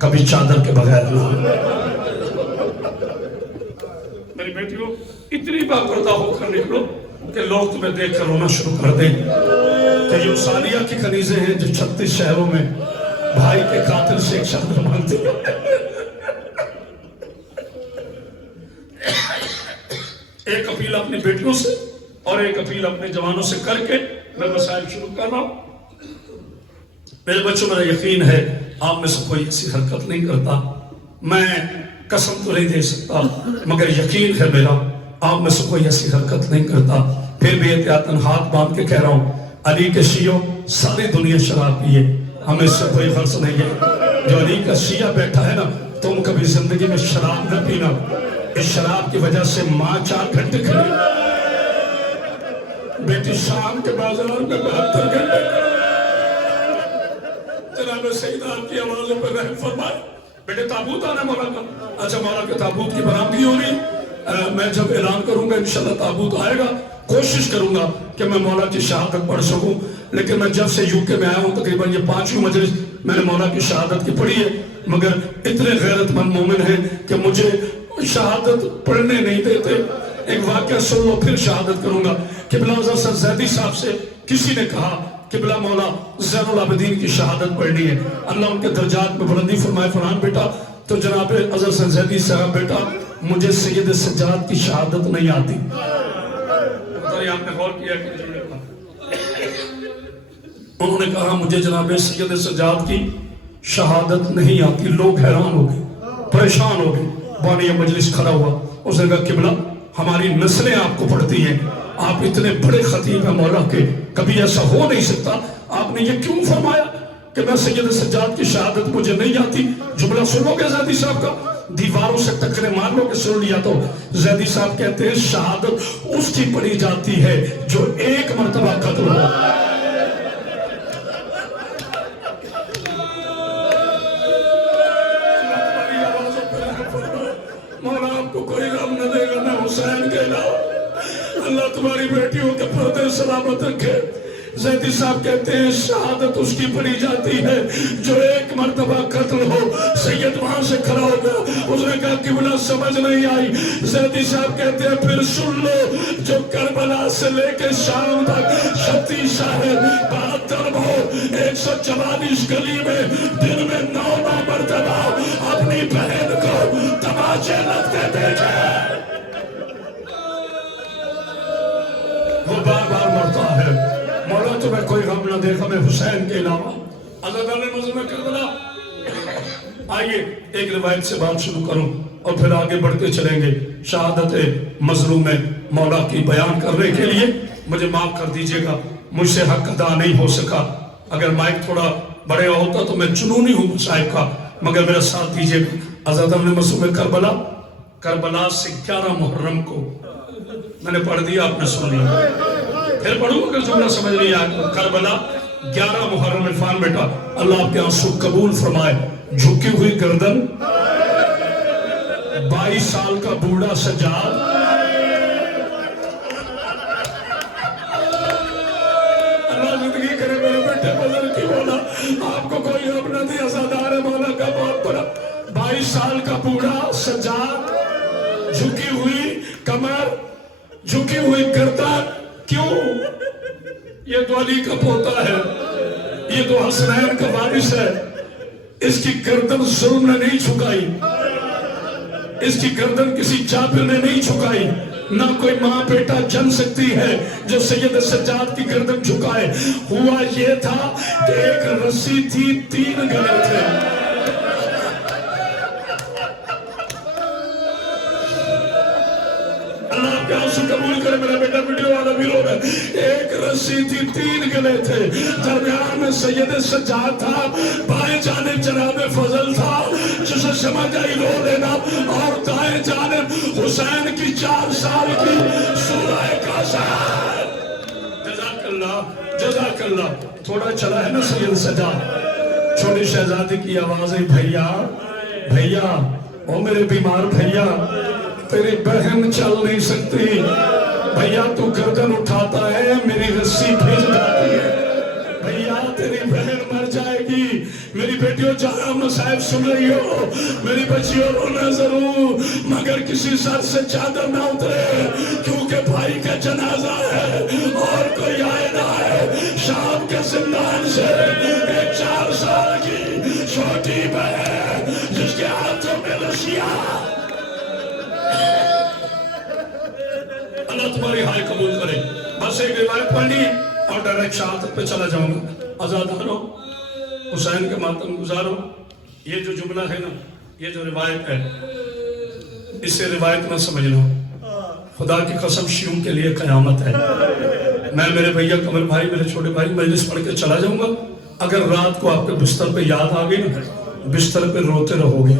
کبھی چادر کے بغیر نہ ہو۔ میری بیٹیوں اتنی باپردہ ہو کر نکلو کہ لوگ تمہیں دیکھ کر رونا شروع کر دیں کہ یہ ثانیہ کی کنیزیں ہیں جو 36 شہروں میں بھائی کے قاتل سے ایک چادر مانگتی ہیں۔ ایک اپیل اپنی بیٹیوں سے اور ایک اپیل اپنے جوانوں سے کر کے میں مسائل شروع کر رہا ہوں۔ میرے بچوں میرا یقین ہے آپ میں سے کوئی ایسی حرکت نہیں کرتا، میں قسم تو نہیں دے سکتا مگر یقین ہے میرا آپ میں سے کوئی ایسی حرکت نہیں کرتا۔ پھر بھی احتیاطاً ہاتھ باندھ کے کہہ رہا ہوں، علی کے شیعوں ساری دنیا شراب پیے، ہمیں اس سے کوئی غرض نہیں ہے۔ جو علی کا شیعہ بیٹھا ہے نا، تم کبھی زندگی میں شراب نہ پینا، اس شراب کی وجہ سے ماں 4 گھنٹے کھڑی، بیٹی شام کے بازار میں 72 گھنٹے کھڑی۔ جناب سید آپ کی آوازوں پر رحم فرمائے۔ بیٹے تابوت آنا مولا کا، اچھا مولا کے تابوت کی برآمدگی ہو رہی، میں جب اعلان کروں گا انشاءاللہ تابوت آئے گا، کوشش کروں گا کہ میں مولا کی شہادت پڑھ سکوں، لیکن میں جب سے یوکے میں آیا ہوں تقریباً یہ 5ویں مجلس میں نے مولا کی شہادت کی پڑھی ہے، مگر اتنے غیرت مند مومن ہیں کہ مجھے شہادت پڑھنے نہیں دیتے۔ ایک واقعہ سن لو پھر شہادت کروں گا۔ قبلہ حضرت زیدی صاحب سے کسی نے کہا قبلہ مولا زین العابدین کی شہادت پڑھنی ہے، اللہ ان کے درجات میں بلندی فرمائے۔ فرحان بیٹا تو جناب حضرت زیدی صاحب بیٹا مجھے سید سجاد کی شہادت نہیں آتی۔ آپ نے غور کیا کہ انہوں نے کہا مجھے جناب سید سجاد کی شہادت نہیں آتی۔ لوگ حیران ہو گئے، پریشان ہو گئے۔ بانی مجلس کھڑا ہوا، اس نے کہا قبلہ ہماری نسلیں آپ کو پڑھتی ہیں، آپ اتنے بڑے خطیب ہیں مولا کے، کبھی ایسا ہو نہیں سکتا، آپ نے یہ کیوں فرمایا کہ میں سید سجاد کی شہادت مجھے نہیں آتی؟ جملہ سنو گے زیدی صاحب کا؟ دیواروں سے ٹکرے مار لو کہ سن لیا تو۔ زیدی صاحب کہتے ہیں شہادت اس کی پڑھی جاتی ہے جو ایک مرتبہ قتل ہو۔ مولا آپ کو کوئی غم نہ دے گا، میں حسین کے علاوہ۔ اللہ تمہاری بیٹیوں کے پردے سلامت رکھے۔ زیدی صاحب کہتے ہیں شہادت اس کی پڑھی جاتی ہے جو ایک مرتبہ قتل ہو۔ سید وہاں سے کھڑا ہو گیا، اس نے کہا قبلہ سمجھ نہیں آئی۔ زیدی صاحب کہتے ہیں پھر سن لو، جو کربلا سے لے کے شام تک 36 شہر 72 بھو 144 گلی میں دن میں 9 مرتبہ اپنی بہن کو تماچے لگتے دیکھے، وہ بار بار مرتا ہے۔ مولا تمہیں کوئی غم نہ دے ہمیں حسین کے علاوہ۔ اللہ تعالیٰ نے مظلوم کربلا۔ آئیے ایک روایت سے بات شروع کروں اور پھر آگے بڑھتے چلیں گے۔ شہادت مظلوم مولا کی بیان کرنے کے لیے مجھے معاف کر دیجئے گا، مجھ سے حق ادا نہیں ہو سکا۔ اگر مائک تھوڑا بڑے ہوتا تو میں جنونی ہوں صاحب کا، مگر میرا ساتھ دیجئے گا۔ حضرت نے مظلوم کربلا سے 11 محرم کو میں نے پڑھ دیا، آپ نے سن لیا، پھر پڑھوں اگر جملہ سمجھ نہیں آیا۔ کربلا 11 محرم عرفان بیٹا اللہ آپ کے آنسو قبول فرمائے۔ جھکی ہوئی گردن، 22 سال کا بوڑھا سجاد، اللہ زندگی کرے میرے بیٹے بزرگ کی مولا، آپ کو کوئی اپنا دیا عزادار ہے مولا کا بہت بڑا۔ 22 سال کا بوڑھا سجاد، جھکی ہوئی کمر، جھکی ہوئی گردن۔ کیوں؟ یہ تو علی کا پوتا ہے، یہ تو حسنین کا وارث ہے، اس کی گردن ظلم نے نہیں چھکائی، اس کی گردن کسی جابر نے نہیں چھکائی۔ نہ کوئی ماں بیٹا جن سکتی ہے جو سید سجاد کی گردن جھکائے۔ ہوا یہ تھا کہ ایک رسی تھی، 3 گلے تھے۔ اللہ کے آنسو قبول کرے میرا بیٹا، ویڈیو والا بھی رو رہا ہے۔ ایک رسی تھی، 3 گلے تھے، درمیان میں سید سجاد تھا، بائیں جانب جناب فضل تھا جسے سمجھ آئی رو لینا، اور دائیں جانب حسین کی 4 سال کی سورہ کوثر۔ جزاک اللہ، جزاک اللہ۔ تھوڑا چلا ہے نا سید سجاد، چھوٹی شہزادی کی آوازیں، بھیا بھیا، او میرے بیمار بھیا، تیری بہن چل نہیں سکتی، بھیا تو گردن اٹھاتا ہے میری رسی پھر جاتی ہے، بھیا تیری بہن مر جائے گی۔ میری بیٹیوں جہاں مصائب سن رہی ہو میری بچیوں رونا ضرور مگر کسی سر سے چادر نہ اترے کیونکہ بھائی کا جنازہ ہے اور کوئی آئے نہ آئے شام کے زندان سے ایک 4 سال کی چھوٹی بہن جس کے ہاتھوں میں رسیاں اللہ تمہاری ہائے قبول کرے بس ایک روایت پڑھنی اور ڈائریکٹ شہادت پہ چلا جاؤں گا آزادانو حسین کے ماتم گزارو یہ جو جملہ ہے نا یہ جو روایت ہے اس سے روایت نہ سمجھنا خدا کی قسم شیعوں کے لیے قیامت ہے میں میرے بھیا کمل بھائی میرے چھوٹے بھائی مجلس پڑھ کے چلا جاؤں گا اگر رات کو آپ کے بستر پہ یاد آ گئی نا بستر پہ روتے رہو گے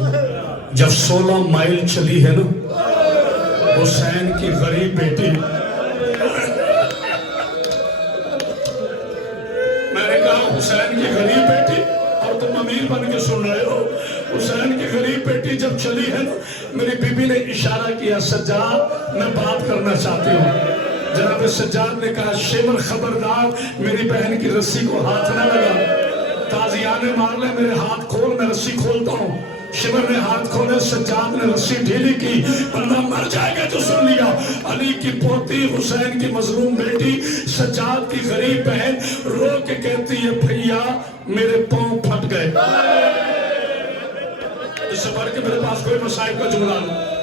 جب 16 مائل چلی ہے نا حسین کی غریب بیٹی میں نے کہا حسین کی غریب بیٹی اور تم امیر بن کے سن رہے ہو حسین کی غریب بیٹی جب چلی ہے نا میری بی بی نے اشارہ کیا سجاد میں بات کرنا چاہتی ہوں جناب سجاد نے کہا شمر خبردار میری بہن کی رسی کو ہاتھ نہ لگا تازیانے مار لے میرے ہاتھ کھول میں رسی کھولتا ہوں شمر نے ہاتھ کھولے سجاد نے رسی ڈھیلی کی بندہ مر جائے گا جو سن لیا علی کی پوتی حسین کی مظلوم بیٹی سجاد کی غریب بہن رو کے کہتی ہے بھیا میرے پاؤں پھٹ گئے اس سے بڑھ کے میرے پاس کوئی مصائب کا جملہ نہیں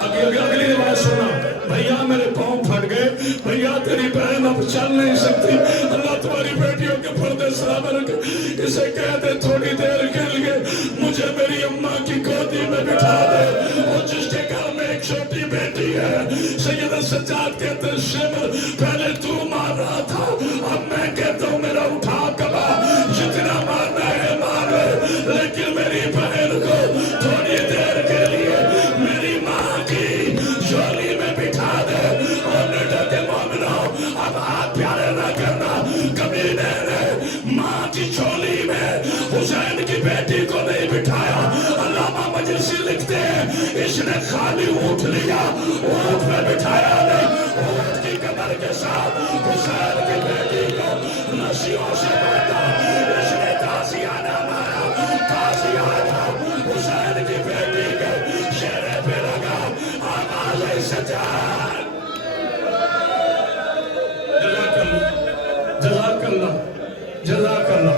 اگلی روایت سنا بھیا میرے پاؤں پھٹ گئے بھیا تیری بہن اب چل نہیں سکتی اللہ تمہاری بیٹیوں کے پردے سلامت رکھے اسے کہہ دے تھوڑی دیر کے لیے مجھے میری اماں کی گودی میں بٹھا دے اور جس کے گھر میں ایک چھوٹی بیٹی ہے سید سجاد کہتے شمر پہلے تو مار رہا تھا اب میں کہتا ہوں میرا اٹھا کبا جتنا مارنا ہے مارے لیکن میری بہن کو تھوڑی دیر کے لیے میری ماں کی جولی میں بٹھا دے اور نڈر کے مومنوں اب ہاتھ پیارے نہ کرنا کبھی نے ماں کی جولی میں حسین کی بیٹی کو نہیں بٹھایا علامہ مجلسی لکھتے ہیں اس نے خالی اٹھ لیا اٹھ میں بٹھایا نہیں اٹھ کی کمر کے ساتھ حسین کی بیٹی کو رسیوں سے باندھا اس نے تازیانہ مارا تازیانہ حسین کی بیٹی کے چہرے پہ لگا آواز سجاد جزاک اللہ جزاک اللہ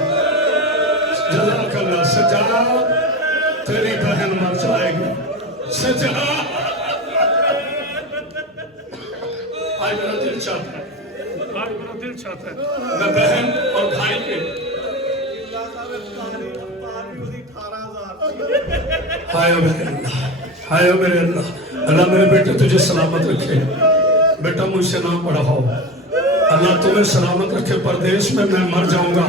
جزاک اللہ سجاد تیری بہن مر جائے گی سجاد آج میرا دل چاہتا ہے میں بہن اور بھائی کے ہائے میرے اللہ ہائے میرے اللہ اللہ میرے بیٹے تجھے سلامت رکھے بیٹا مجھ سے نہ پڑھا ہو اللہ تمہیں سلامت رکھے پردیس میں مر جاؤں گا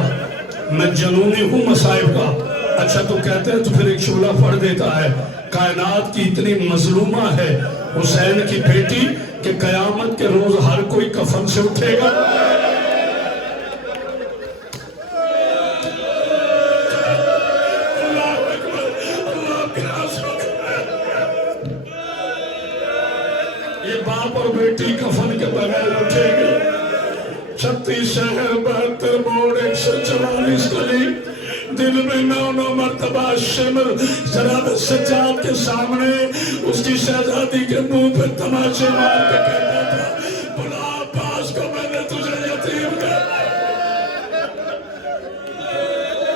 میں جنونی ہوں مصائب کا اچھا تو کہتے ہیں تو پھر ایک شعلہ پڑھ دیتا ہے کائنات کی اتنی مظلومہ ہے حسین کی بیٹی کہ قیامت کے روز ہر کوئی کفن سے اٹھے گا یہ باپ اور بیٹی کفن کے بغیر اٹھے گی 36 شہر 72 موڑ 144 گلی دل میں 9 مرتبہ شمر جناب سجاد کے سامنے اس کی شہزادی کے منہ پہ تماشے مار کے کہتا تھا بلا عباس کو میں نے تجھے یتیم کر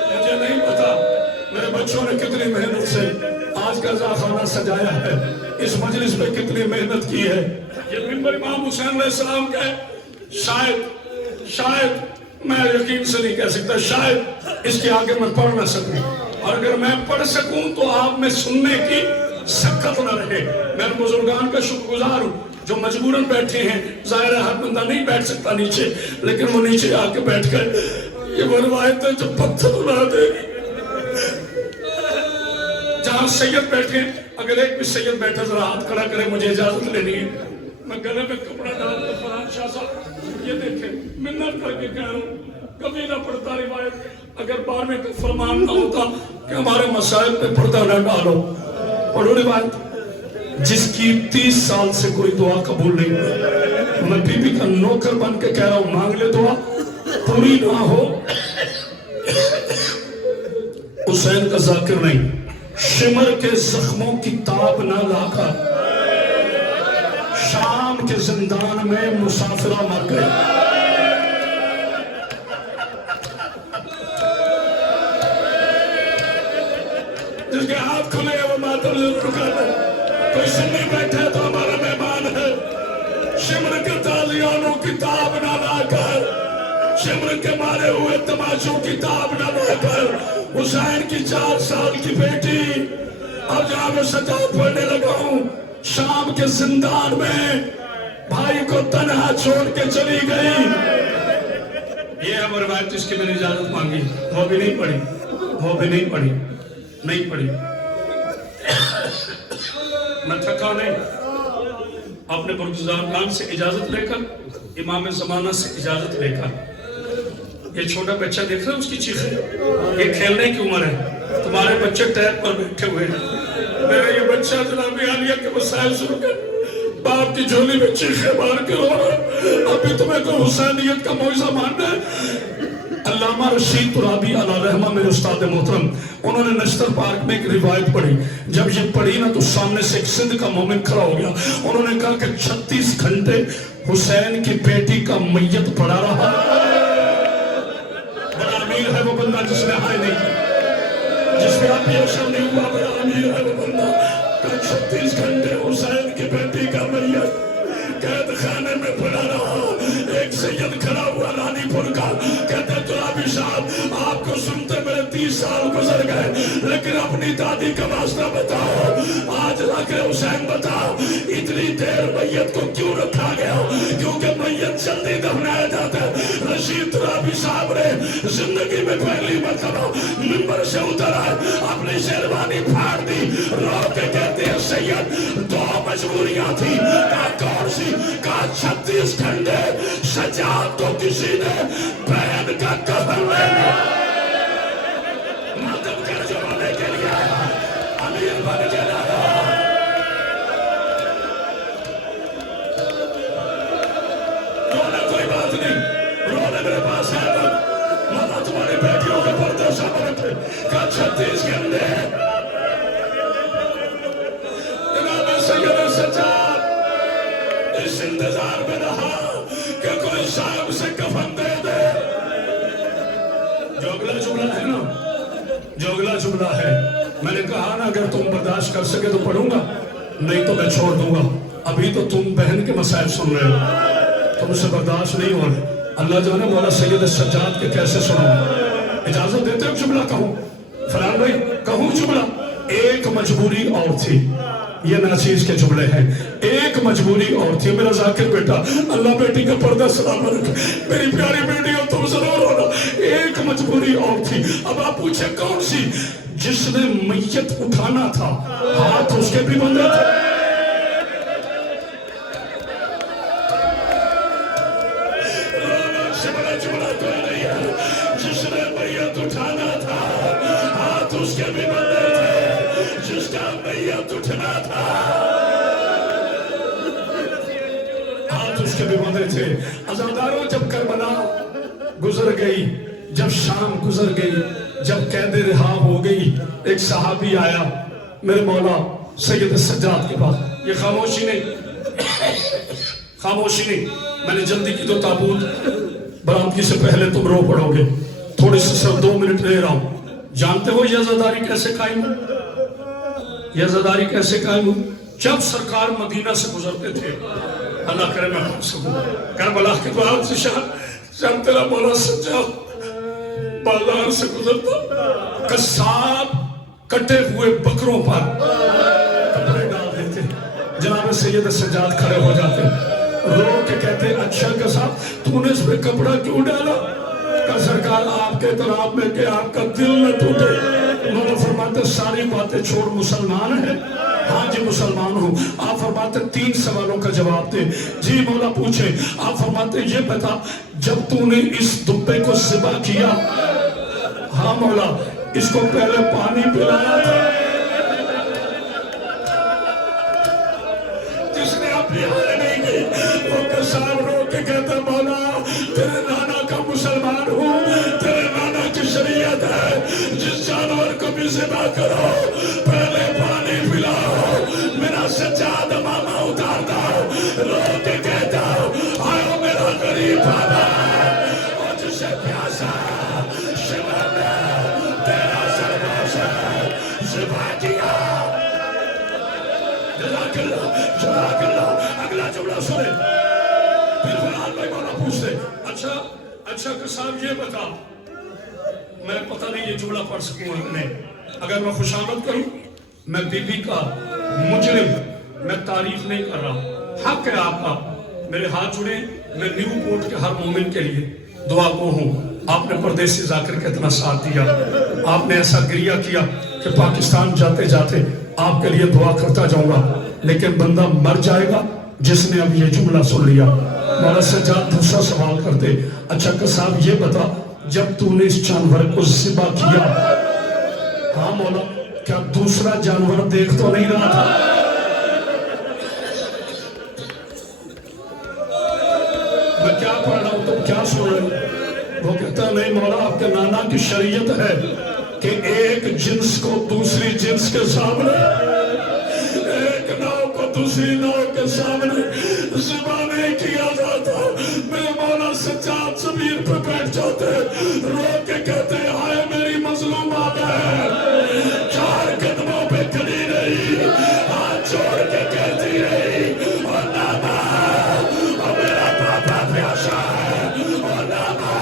مجھے نہیں پتا میرے بچوں نے کتنی محنت سے آج کا زاخانہ سجایا ہے اس مجلس پہ کتنی محنت کی ہے یہ منبر امام حسین علیہ السلام کا ہے شاید میں یقین سے نہیں کہہ سکتا شاید اس کے آگے میں پڑھ نہ سکوں اور اگر میں پڑھ سکوں تو آپ میں سننے کی سکت نہ رہے میں بزرگان کا شکر گزار ہوں جو مجبوراً بیٹھے ہیں ظاہر ہے ہر بندہ نہیں بیٹھ سکتا نیچے لیکن وہ نیچے آ کے بیٹھ کر یہ وہ روایت ہے جو پتھر اڑا دے گی جہاں سید بیٹھے اگر ایک بھی سید بیٹھا ذرا ہاتھ کھڑا کرے مجھے اجازت لینی ہے میں گلے میں کپڑا ڈال کر فرحان شاہ صاحب یہ دیکھیں منت کر کے کہہ رہا ہوں کبھی نہ پڑھتا روایت اگر 12ویں کا فرمان نہ ہوتا کہ ہمارے مسائل پہ پردہ نہ ڈالو پڑھو روایت جس کی 30 سال سے کوئی دعا قبول نہیں ہوئی میں بی بی کا نوکر بن کے کہہ رہا ہوں مانگ لے دعا پوری نہ ہو حسین کا ذاکر نہیں، شمر کے زخموں کی تاب نہ لا کر شام کے زندان میں مسافرہ مر گئے۔ جس کے ہاتھ کھلے ہیں وہ ماتم ضرور کر دے، کوئی سنی بیٹھے تو ہمارا مہمان ہے۔ شمر کے تازیانوں کی تاب نہ لا کر، شمر کے مارے ہوئے تماشوں کی تاب نہ لا کر، حسین کی 4 سال کی بیٹی اب جہاں میں سجاد پڑھنے لگا ہوں، شام کے زندان میں بھائی کو تنہا چھوڑ کے چلی گئی۔ یہ ہے وہ روایت جس کی میں نے اجازت مانگی، وہ بھی نہیں پڑھی، وہ بھی نہیں پڑھی، نہیں پڑھی۔ میں تھکا نہیں، اپنے برگزار خان سے اجازت لے کر، امام زمانہ سے اجازت لے کر، یہ چھوٹا بچہ دیکھ رہا ہے اس کی چیخیں، یہ کھیلنے کی عمر ہے، تمہارے بچے ٹیپ پر بیٹھے ہوئے ہیں، میرا یہ بچہ جناب عالیہ کے مسائل سن کر باپ کی جھولی میں چیخیں مار کے رو رہا ہے، ابھی تمہیں کوئی حسینیت کا معجزہ ماننا ہے؟ علامہ رشید ترابی علیہ رحمہ میرے استاد محترم، انہوں نے نشتر پارک میں ایک روایت پڑھی، جب یہ پڑھی نا تو سامنے سے ایک سندھ کا مومن کھڑا ہو گیا، انہوں نے کہا کہ 36 گھنٹے حسین کی بیٹی کا میت پڑا رہا۔ بڑا امیر ہے وہ بندہ جس نے ہائے نہیں کی، جس میں آپ یہ شر نہیں ہوا، بڑا امیر ہے وہ بندہ کہ 36 گھنٹے حسین کی بیٹی کا میت قید خانے میں پڑا رہا۔ ایک سید کھڑا ہوا رانی پور کا، کہتے ترابی صاحب آپ کو سنتے میرے 30 سال گزر گئے، لیکن اپنی دادی کا واسطہ بتاؤ، آج رکھ حسین بتاؤ اتنی دیر میت کو کیوں رکھا گیا؟ کیونکہ میت جلدی دفنایا جاتا ہے۔ رشید ترابی صاحب نے زندگی میں پہلی مرتبہ منبر سے اتر آئے، اپنی شیروانی پھاڑ دی، رو کے کہتے ہیں سید 2 مجبوریاں تھی، کون سی؟ کہا 36 گھنٹے سجاد کو کسی نے بہن کا کفن لینا ماتم کر جوانے کے لیے آیا، امیر بن کے لایا۔ رونے کوئی بات نہیں، رونے میرے پاس ہے تک، ماما تمہاری بیٹیوں کے پردے سامنے تھے، کہا 36 گھنٹے جناب سید سجاد اس انتظار میں رہا کہ کوئی صاحب سے کفن دے دے۔ جو اگلا جملہ ہے نا، جو اگلا جملہ ہے، میں نے کہا نا اگر تم برداشت کر سکے تو پڑھوں گا، نہیں تو میں چھوڑ دوں گا۔ ابھی تو تم بہن کے مسائل سن رہے ہو، تم سے برداشت نہیں ہو رہے، اللہ جانے مولا سید سجاد کے کیسے سنوں۔ اجازت دیتے ہو جملہ کہوں؟ فلان بھائی کہوں جملہ؟ ایک مجبوری اور تھی، یہ ناچیز کے جملے ہیں، ایک مجبوری اور تھی میرا ذاکر بیٹا، اللہ بیٹی کا پردہ سلامت رکھے، میری پیاری بیٹی ہو تم ضرور ہونا، ایک مجبوری اور تھی۔ اب آپ پوچھیں کون سی؟ جس نے میت اٹھانا تھا ہاتھ اس کے بھی بندے تھے۔ سے بڑا جملہ کوئی نہیں ہے، جس نے میت اٹھانا تھا ہاتھ اس کے بھی بندے تھے، جس کا میت اٹھنا تھا ہاتھ اس کے بھی بندے تھے۔ عزاداروں جب کربلا گزر گئی، جب شام گزر گئی، جب قید رہا ہو گئی، ایک صحابی آیا میرے مولا سید سجاد کے پاس۔ یہ خاموشی نہیں، خاموشی نہیں، میں نے جلدی کی تو تابوت برآمدگی سے پہلے تم رو پڑو گے، تھوڑی سی صرف 2 منٹ لے رہا ہوں۔ جانتے ہو یہ عزاداری کیسے قائم ہو؟ یہ عزاداری کیسے قائم ہو؟ جب سرکار مدینہ سے گزرتے تھے، اللہ کرے میں پڑھ سکوں، کربلا کے بعد سے جب تیرا مولا سجاد بازار سے گزرتا، قصاب کٹے ہوئے بکروں پر کپڑے ڈال دیتے، جناب سید سجاد کھڑے ہو جاتے، رو کے کہتے اچھا قصاب تو نے اس پہ کپڑا کیوں ڈالا؟ کہ سرکار آپ کے اطراف میں کہ آپ کا دل نہ ٹوٹے۔ مولا فرماتے ساری باتیں چھوڑ مسلمان ہے؟ ہاں جی مسلمان ہوں۔ آپ فرماتے 3 سوالوں کا جواب دے۔ جی مولا پوچھے۔ آپ فرماتے یہ بتا جب تو نے اس دبے کو ذبح کیا، ہاں مولا اس کو پہلے پانی پلایا تھا؟ جس نے اپنی حال نہیں کی وہ قصاب رو کے کہتا مولا تیرے نانا کا مسلمان ہوں، تیرے نانا کی شریعت ہے، جس جانور کو کو بھی ذبح کرو، پہلے پانی پلاؤ، میرا سجاد ماما اتار دو، رو کے کہتا آئے میرا غریب بابا، اور جسے پیاسا شمر نے تیرا سرباز ذبح کیا۔ جزاک اللہ، اگلا جملہ سنے۔ پھر فرحان بھائی مولا پوچھتے اچھا صاحب یہ بتا، میں پتہ نہیں یہ جملہ پڑھ سکوں اگر میں خوشامد کروں، میں بی بی کا مجرم، میں تعریف نہیں کر رہا، حق ہے آپ کا، میرے ہاتھ جڑے، میں نیو پورٹ کے ہر مومن کے لیے دعا گو ہوں۔ آپ نے پردیسی ذاکر کا اتنا ساتھ دیا، آپ نے ایسا گریہ کیا کہ پاکستان جاتے جاتے آپ کے لیے دعا کرتا جاؤں گا، لیکن بندہ مر جائے گا جس نے اب یہ جملہ سن لیا۔ مولا سجاد دوسرا سوال کرتے، اچھا صاحب یہ بتا، جب تو نے اس جانور کو ذبح کیا، ہاں مولا، کیا دوسرا جانور دیکھ تو نہیں رہا تھا؟ میں کیا پڑھ رہا ہوں تم کیا سن رہے ہو؟ وہ کہتا نہیں مولا، آپ کے نانا کی شریعت ہے کہ ایک جنس کو دوسری جنس کے سامنے، ایک ناؤ کو دوسری ناؤ کے سامنے ذبح نہیں کیا جاتا۔ میرے مولا سجاد زمین پہ بیٹھ جاتے، رو کے کہتے آئے میری مظلومہ بہن، چار قدموں پہ کھڑی رہی، ہاتھ جوڑ کے کہتی رہی، اور ناما، اور میرا پاپا پیاسا ہے، اور ناما۔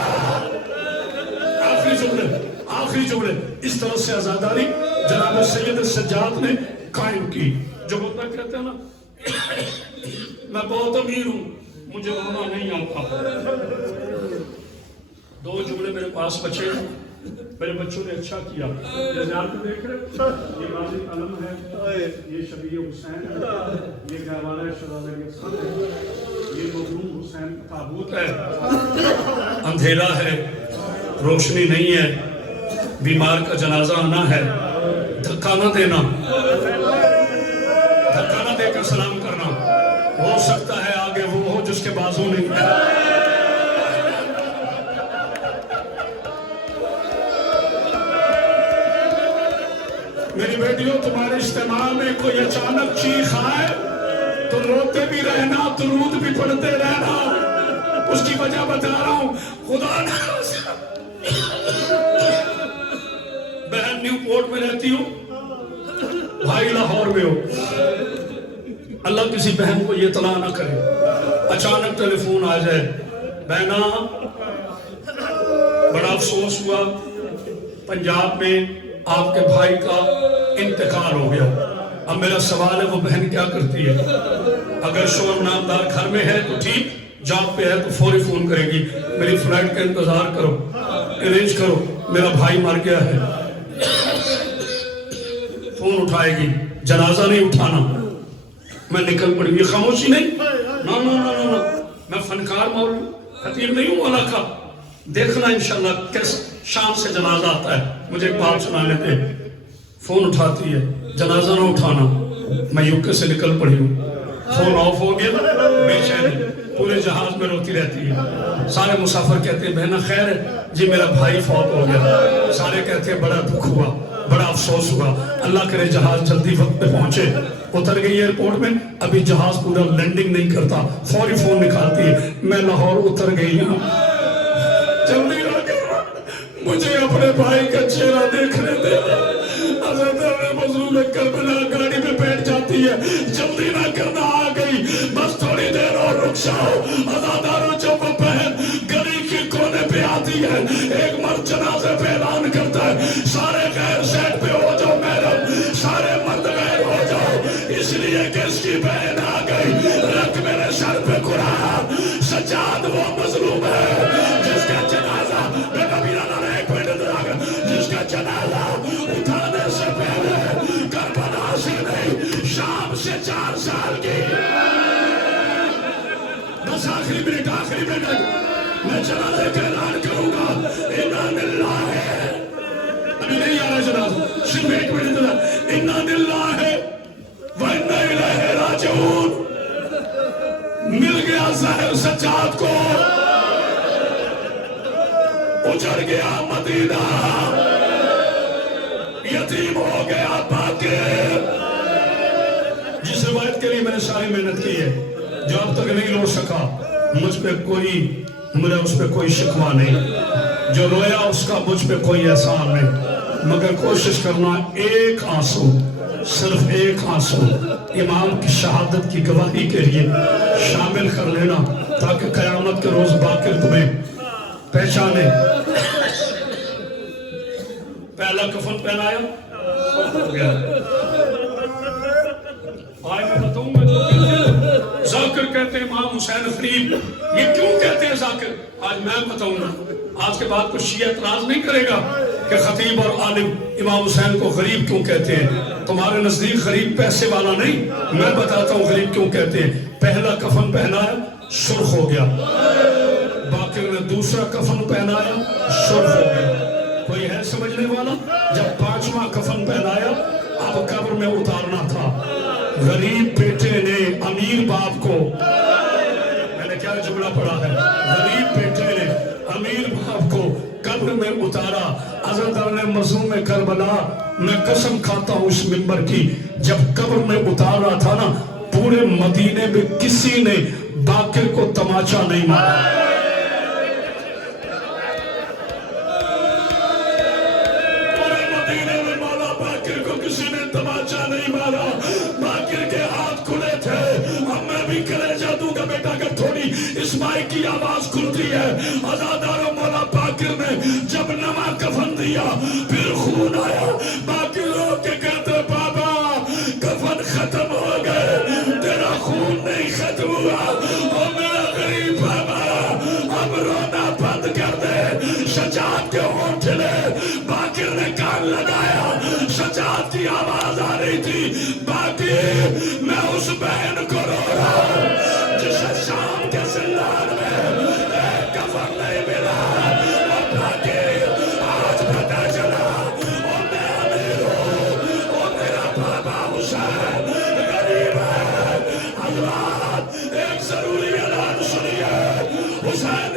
آخری جملے اس طرح سے آزاداری جناب سید سجاد نے قائم کی۔ جو ہوتا کہتے ہیں نا میں بہت امیر ہوں، مجھے رونا نہیں آتا۔ دو جملے میرے پاس بچے، میرے بچوں نے اچھا کیا۔ یہ زیادہ دیکھ رہے، یہ غازی علم ہے، یہ شبیہ حسین ہے، یہ گہوارہ شہزادہ یسر ہے، یہ مظلوم حسین کا تابوت ہے۔ اندھیرا ہے، روشنی نہیں ہے، بیمار کا جنازہ آنا ہے، دھکا نہ دینا، دھکا نہ دے کر سلام کرنا۔ ہو سکتا ہے آگے وہ ہو جس کے بازو نہیں ہے۔ میری بیٹیوں، تمہارے اجتماع میں کوئی اچانک چیخ آئے تو روتے بھی رہنا، درود بھی پڑھتے رہنا۔ اس کی وجہ بتا رہا ہوں، خدا نہ بہن نیو پورٹ میں رہتی ہو، بھائی لاہور میں ہو، اللہ کسی بہن کو یہ اطلاع نہ کرے، اچانک ٹیلی فون آ جائے، بہنا بڑا افسوس ہوا، پنجاب میں آپ کے بھائی کا انتقال ہو گیا۔ اب میرا سوال ہے وہ بہن کیا کرتی ہے؟ اگر شوہر نامدار گھر میں ہے تو ٹھیک، جاب پہ ہے تو فوری فون کرے گی، میری فلائٹ کا انتظار کرو، ارینج کرو، میرا بھائی مر گیا ہے، فون اٹھائے گی، جنازہ نہیں اٹھانا، میں نکل پڑی۔ یہ خاموشی نہیں، نا، میں فنکار مولوی خطیب نہیں ہوں مولا کا، دیکھنا انشاءاللہ کس شان سے جنازہ آتا ہے۔ مجھے ایک بات سنانے دے، فون اٹھاتی ہے، جنازہ نہ اٹھانا، میں یوکے سے نکل پڑی ہوں، فون آف ہو گیا، بے چینی پورے جہاز میں روتی رہتی ہے۔ سارے مسافر کہتے ہیں بہنا خیر ہے جی، میرا بھائی فوت ہو گیا۔ سارے کہتے ہیں بڑا دکھ ہوا، بڑا افسوس ہوا، اللہ کرے جہاز جلدی وقت پہ پہنچے۔ اتر گئی ایئرپورٹ میں، ابھی جہاز پورا لینڈنگ نہیں کرتا، فوری فون نکالتی ہے، میں لاہور اتر گئی ہوں، جلدی آ گیا، مجھے اپنے بھائی کا چہرہ دیکھنے دے۔ حضرت مظلوم کربلا گاڑی میں بیٹھ جاتی ہے، جلدی نہ کرنا، آ گئی، بس تھوڑی دیر اور رک جاؤ۔ عزاداروں جب وہ بہن گلی کے کونے پہ آتی ہے، ایک مرد جنازے پہ اعلان کرتا ہے، سارے غیر سیٹ پہ ہو جاؤ میڈم، سارے مرد غیر ہو جاؤ، اس لیے کہ اس کی بہن آ گئی۔ رکھ میرے سر پہ قرآن، سجاد وہ مظلوم ہے جس کا جنازہ، میں کبھی نہ ایک منٹ جس کا جنازہ اٹھانے سے پہلے کربلا سے نہیں، شام سے 4 سال کی۔ بس آخری منٹ میں جنازے کا اعلان کروں گا، انا للہ، ابھی نہیں آ رہا جنازہ، صرف 1 منٹ، انا للہ و انا الیہ راجعون۔ مل گیا ظاہر سجاد کو، اجڑ گیا مدینہ، یتیم ہو گیا باقر. جس روایت کے لیے میں نے ساری محنت کی ہے جو اب تک نہیں رو سکا, مجھ پہ کوئی میرا اس پہ کوئی شکوہ نہیں, جو رویا اس کا مجھ پہ کوئی احسان نہیں, مگر کوشش کرنا ایک آنسو, صرف ایک آنسو امام کی شہادت کی گواہی کے لیے شامل کر لینا تاکہ قیامت کے روز باقر تمہیں پہچانے. پہلا کفن پہنایا ہو گیا. آج میں بتاؤں میں تو ذاکر کہتے ہیں امام حسین غریب, یہ کیوں کہتے ہیں ذاکر؟ آج میں بتاؤں گا. آج کے بعد کوئی شیعہ اعتراض نہیں کرے گا کہ خطیب اور عالم امام حسین کو غریب کیوں کہتے ہیں. تمہارے نزدیک غریب پیسے والا نہیں, میں بتاتا ہوں غریب کیوں کہتے ہیں. پہلا کفن پہنایا سرخ ہو گیا, باقر نے دوسرا کفن پہنایا سرخ ہو گیا. کوئی ہے سمجھنے والا؟ جب پانچواں کفن پہنایا اب قبر میں اتارنا تھا. غریب بیٹے نے امیر باپ کو, میں نے کیا جملہ پڑھا ہے, غریب بیٹے نے امیر باپ کو قبر میں اتارا. عزادار نے مظلوم کربلا, میں قسم کھاتا ہوں اس منبر کی, جب قبر میں اتارا تھا نا پورے مدینے میں کسی نے باقر کو تماچا نہیں مارا. کسی نے تماچا نہیں مارا, باقر کے ہاتھ کھلے تھے. اب میں بھی کلیجہ دوں گا بیٹا کہ تھوڑی اس مائک کی آواز کھلتی ہے. عزادار مولا باقر نے جب نواں کفن دیا پھر خون آیا. باقی لوگ کے کہتے بابا کفن ختم ہو گئے, تیرا خون نہیں ختم ہوا. اور میرا غریب بابا اب رونا بند کر دے. شجاعت کے ہونٹ لے, باقر نے کان لگایا, شجاعت کی آواز آ رہی تھی. باقی میں اس بہن کو رو رہا ہوں جسے شام کے زندان میں ایک کفن نہیں ملا. اور باقی آج پتہ چلا اور میں امیر ہوں, اور میرا بابا حسین غریب ہے. حضرات ایک ضروری اعلان سنیے, حسین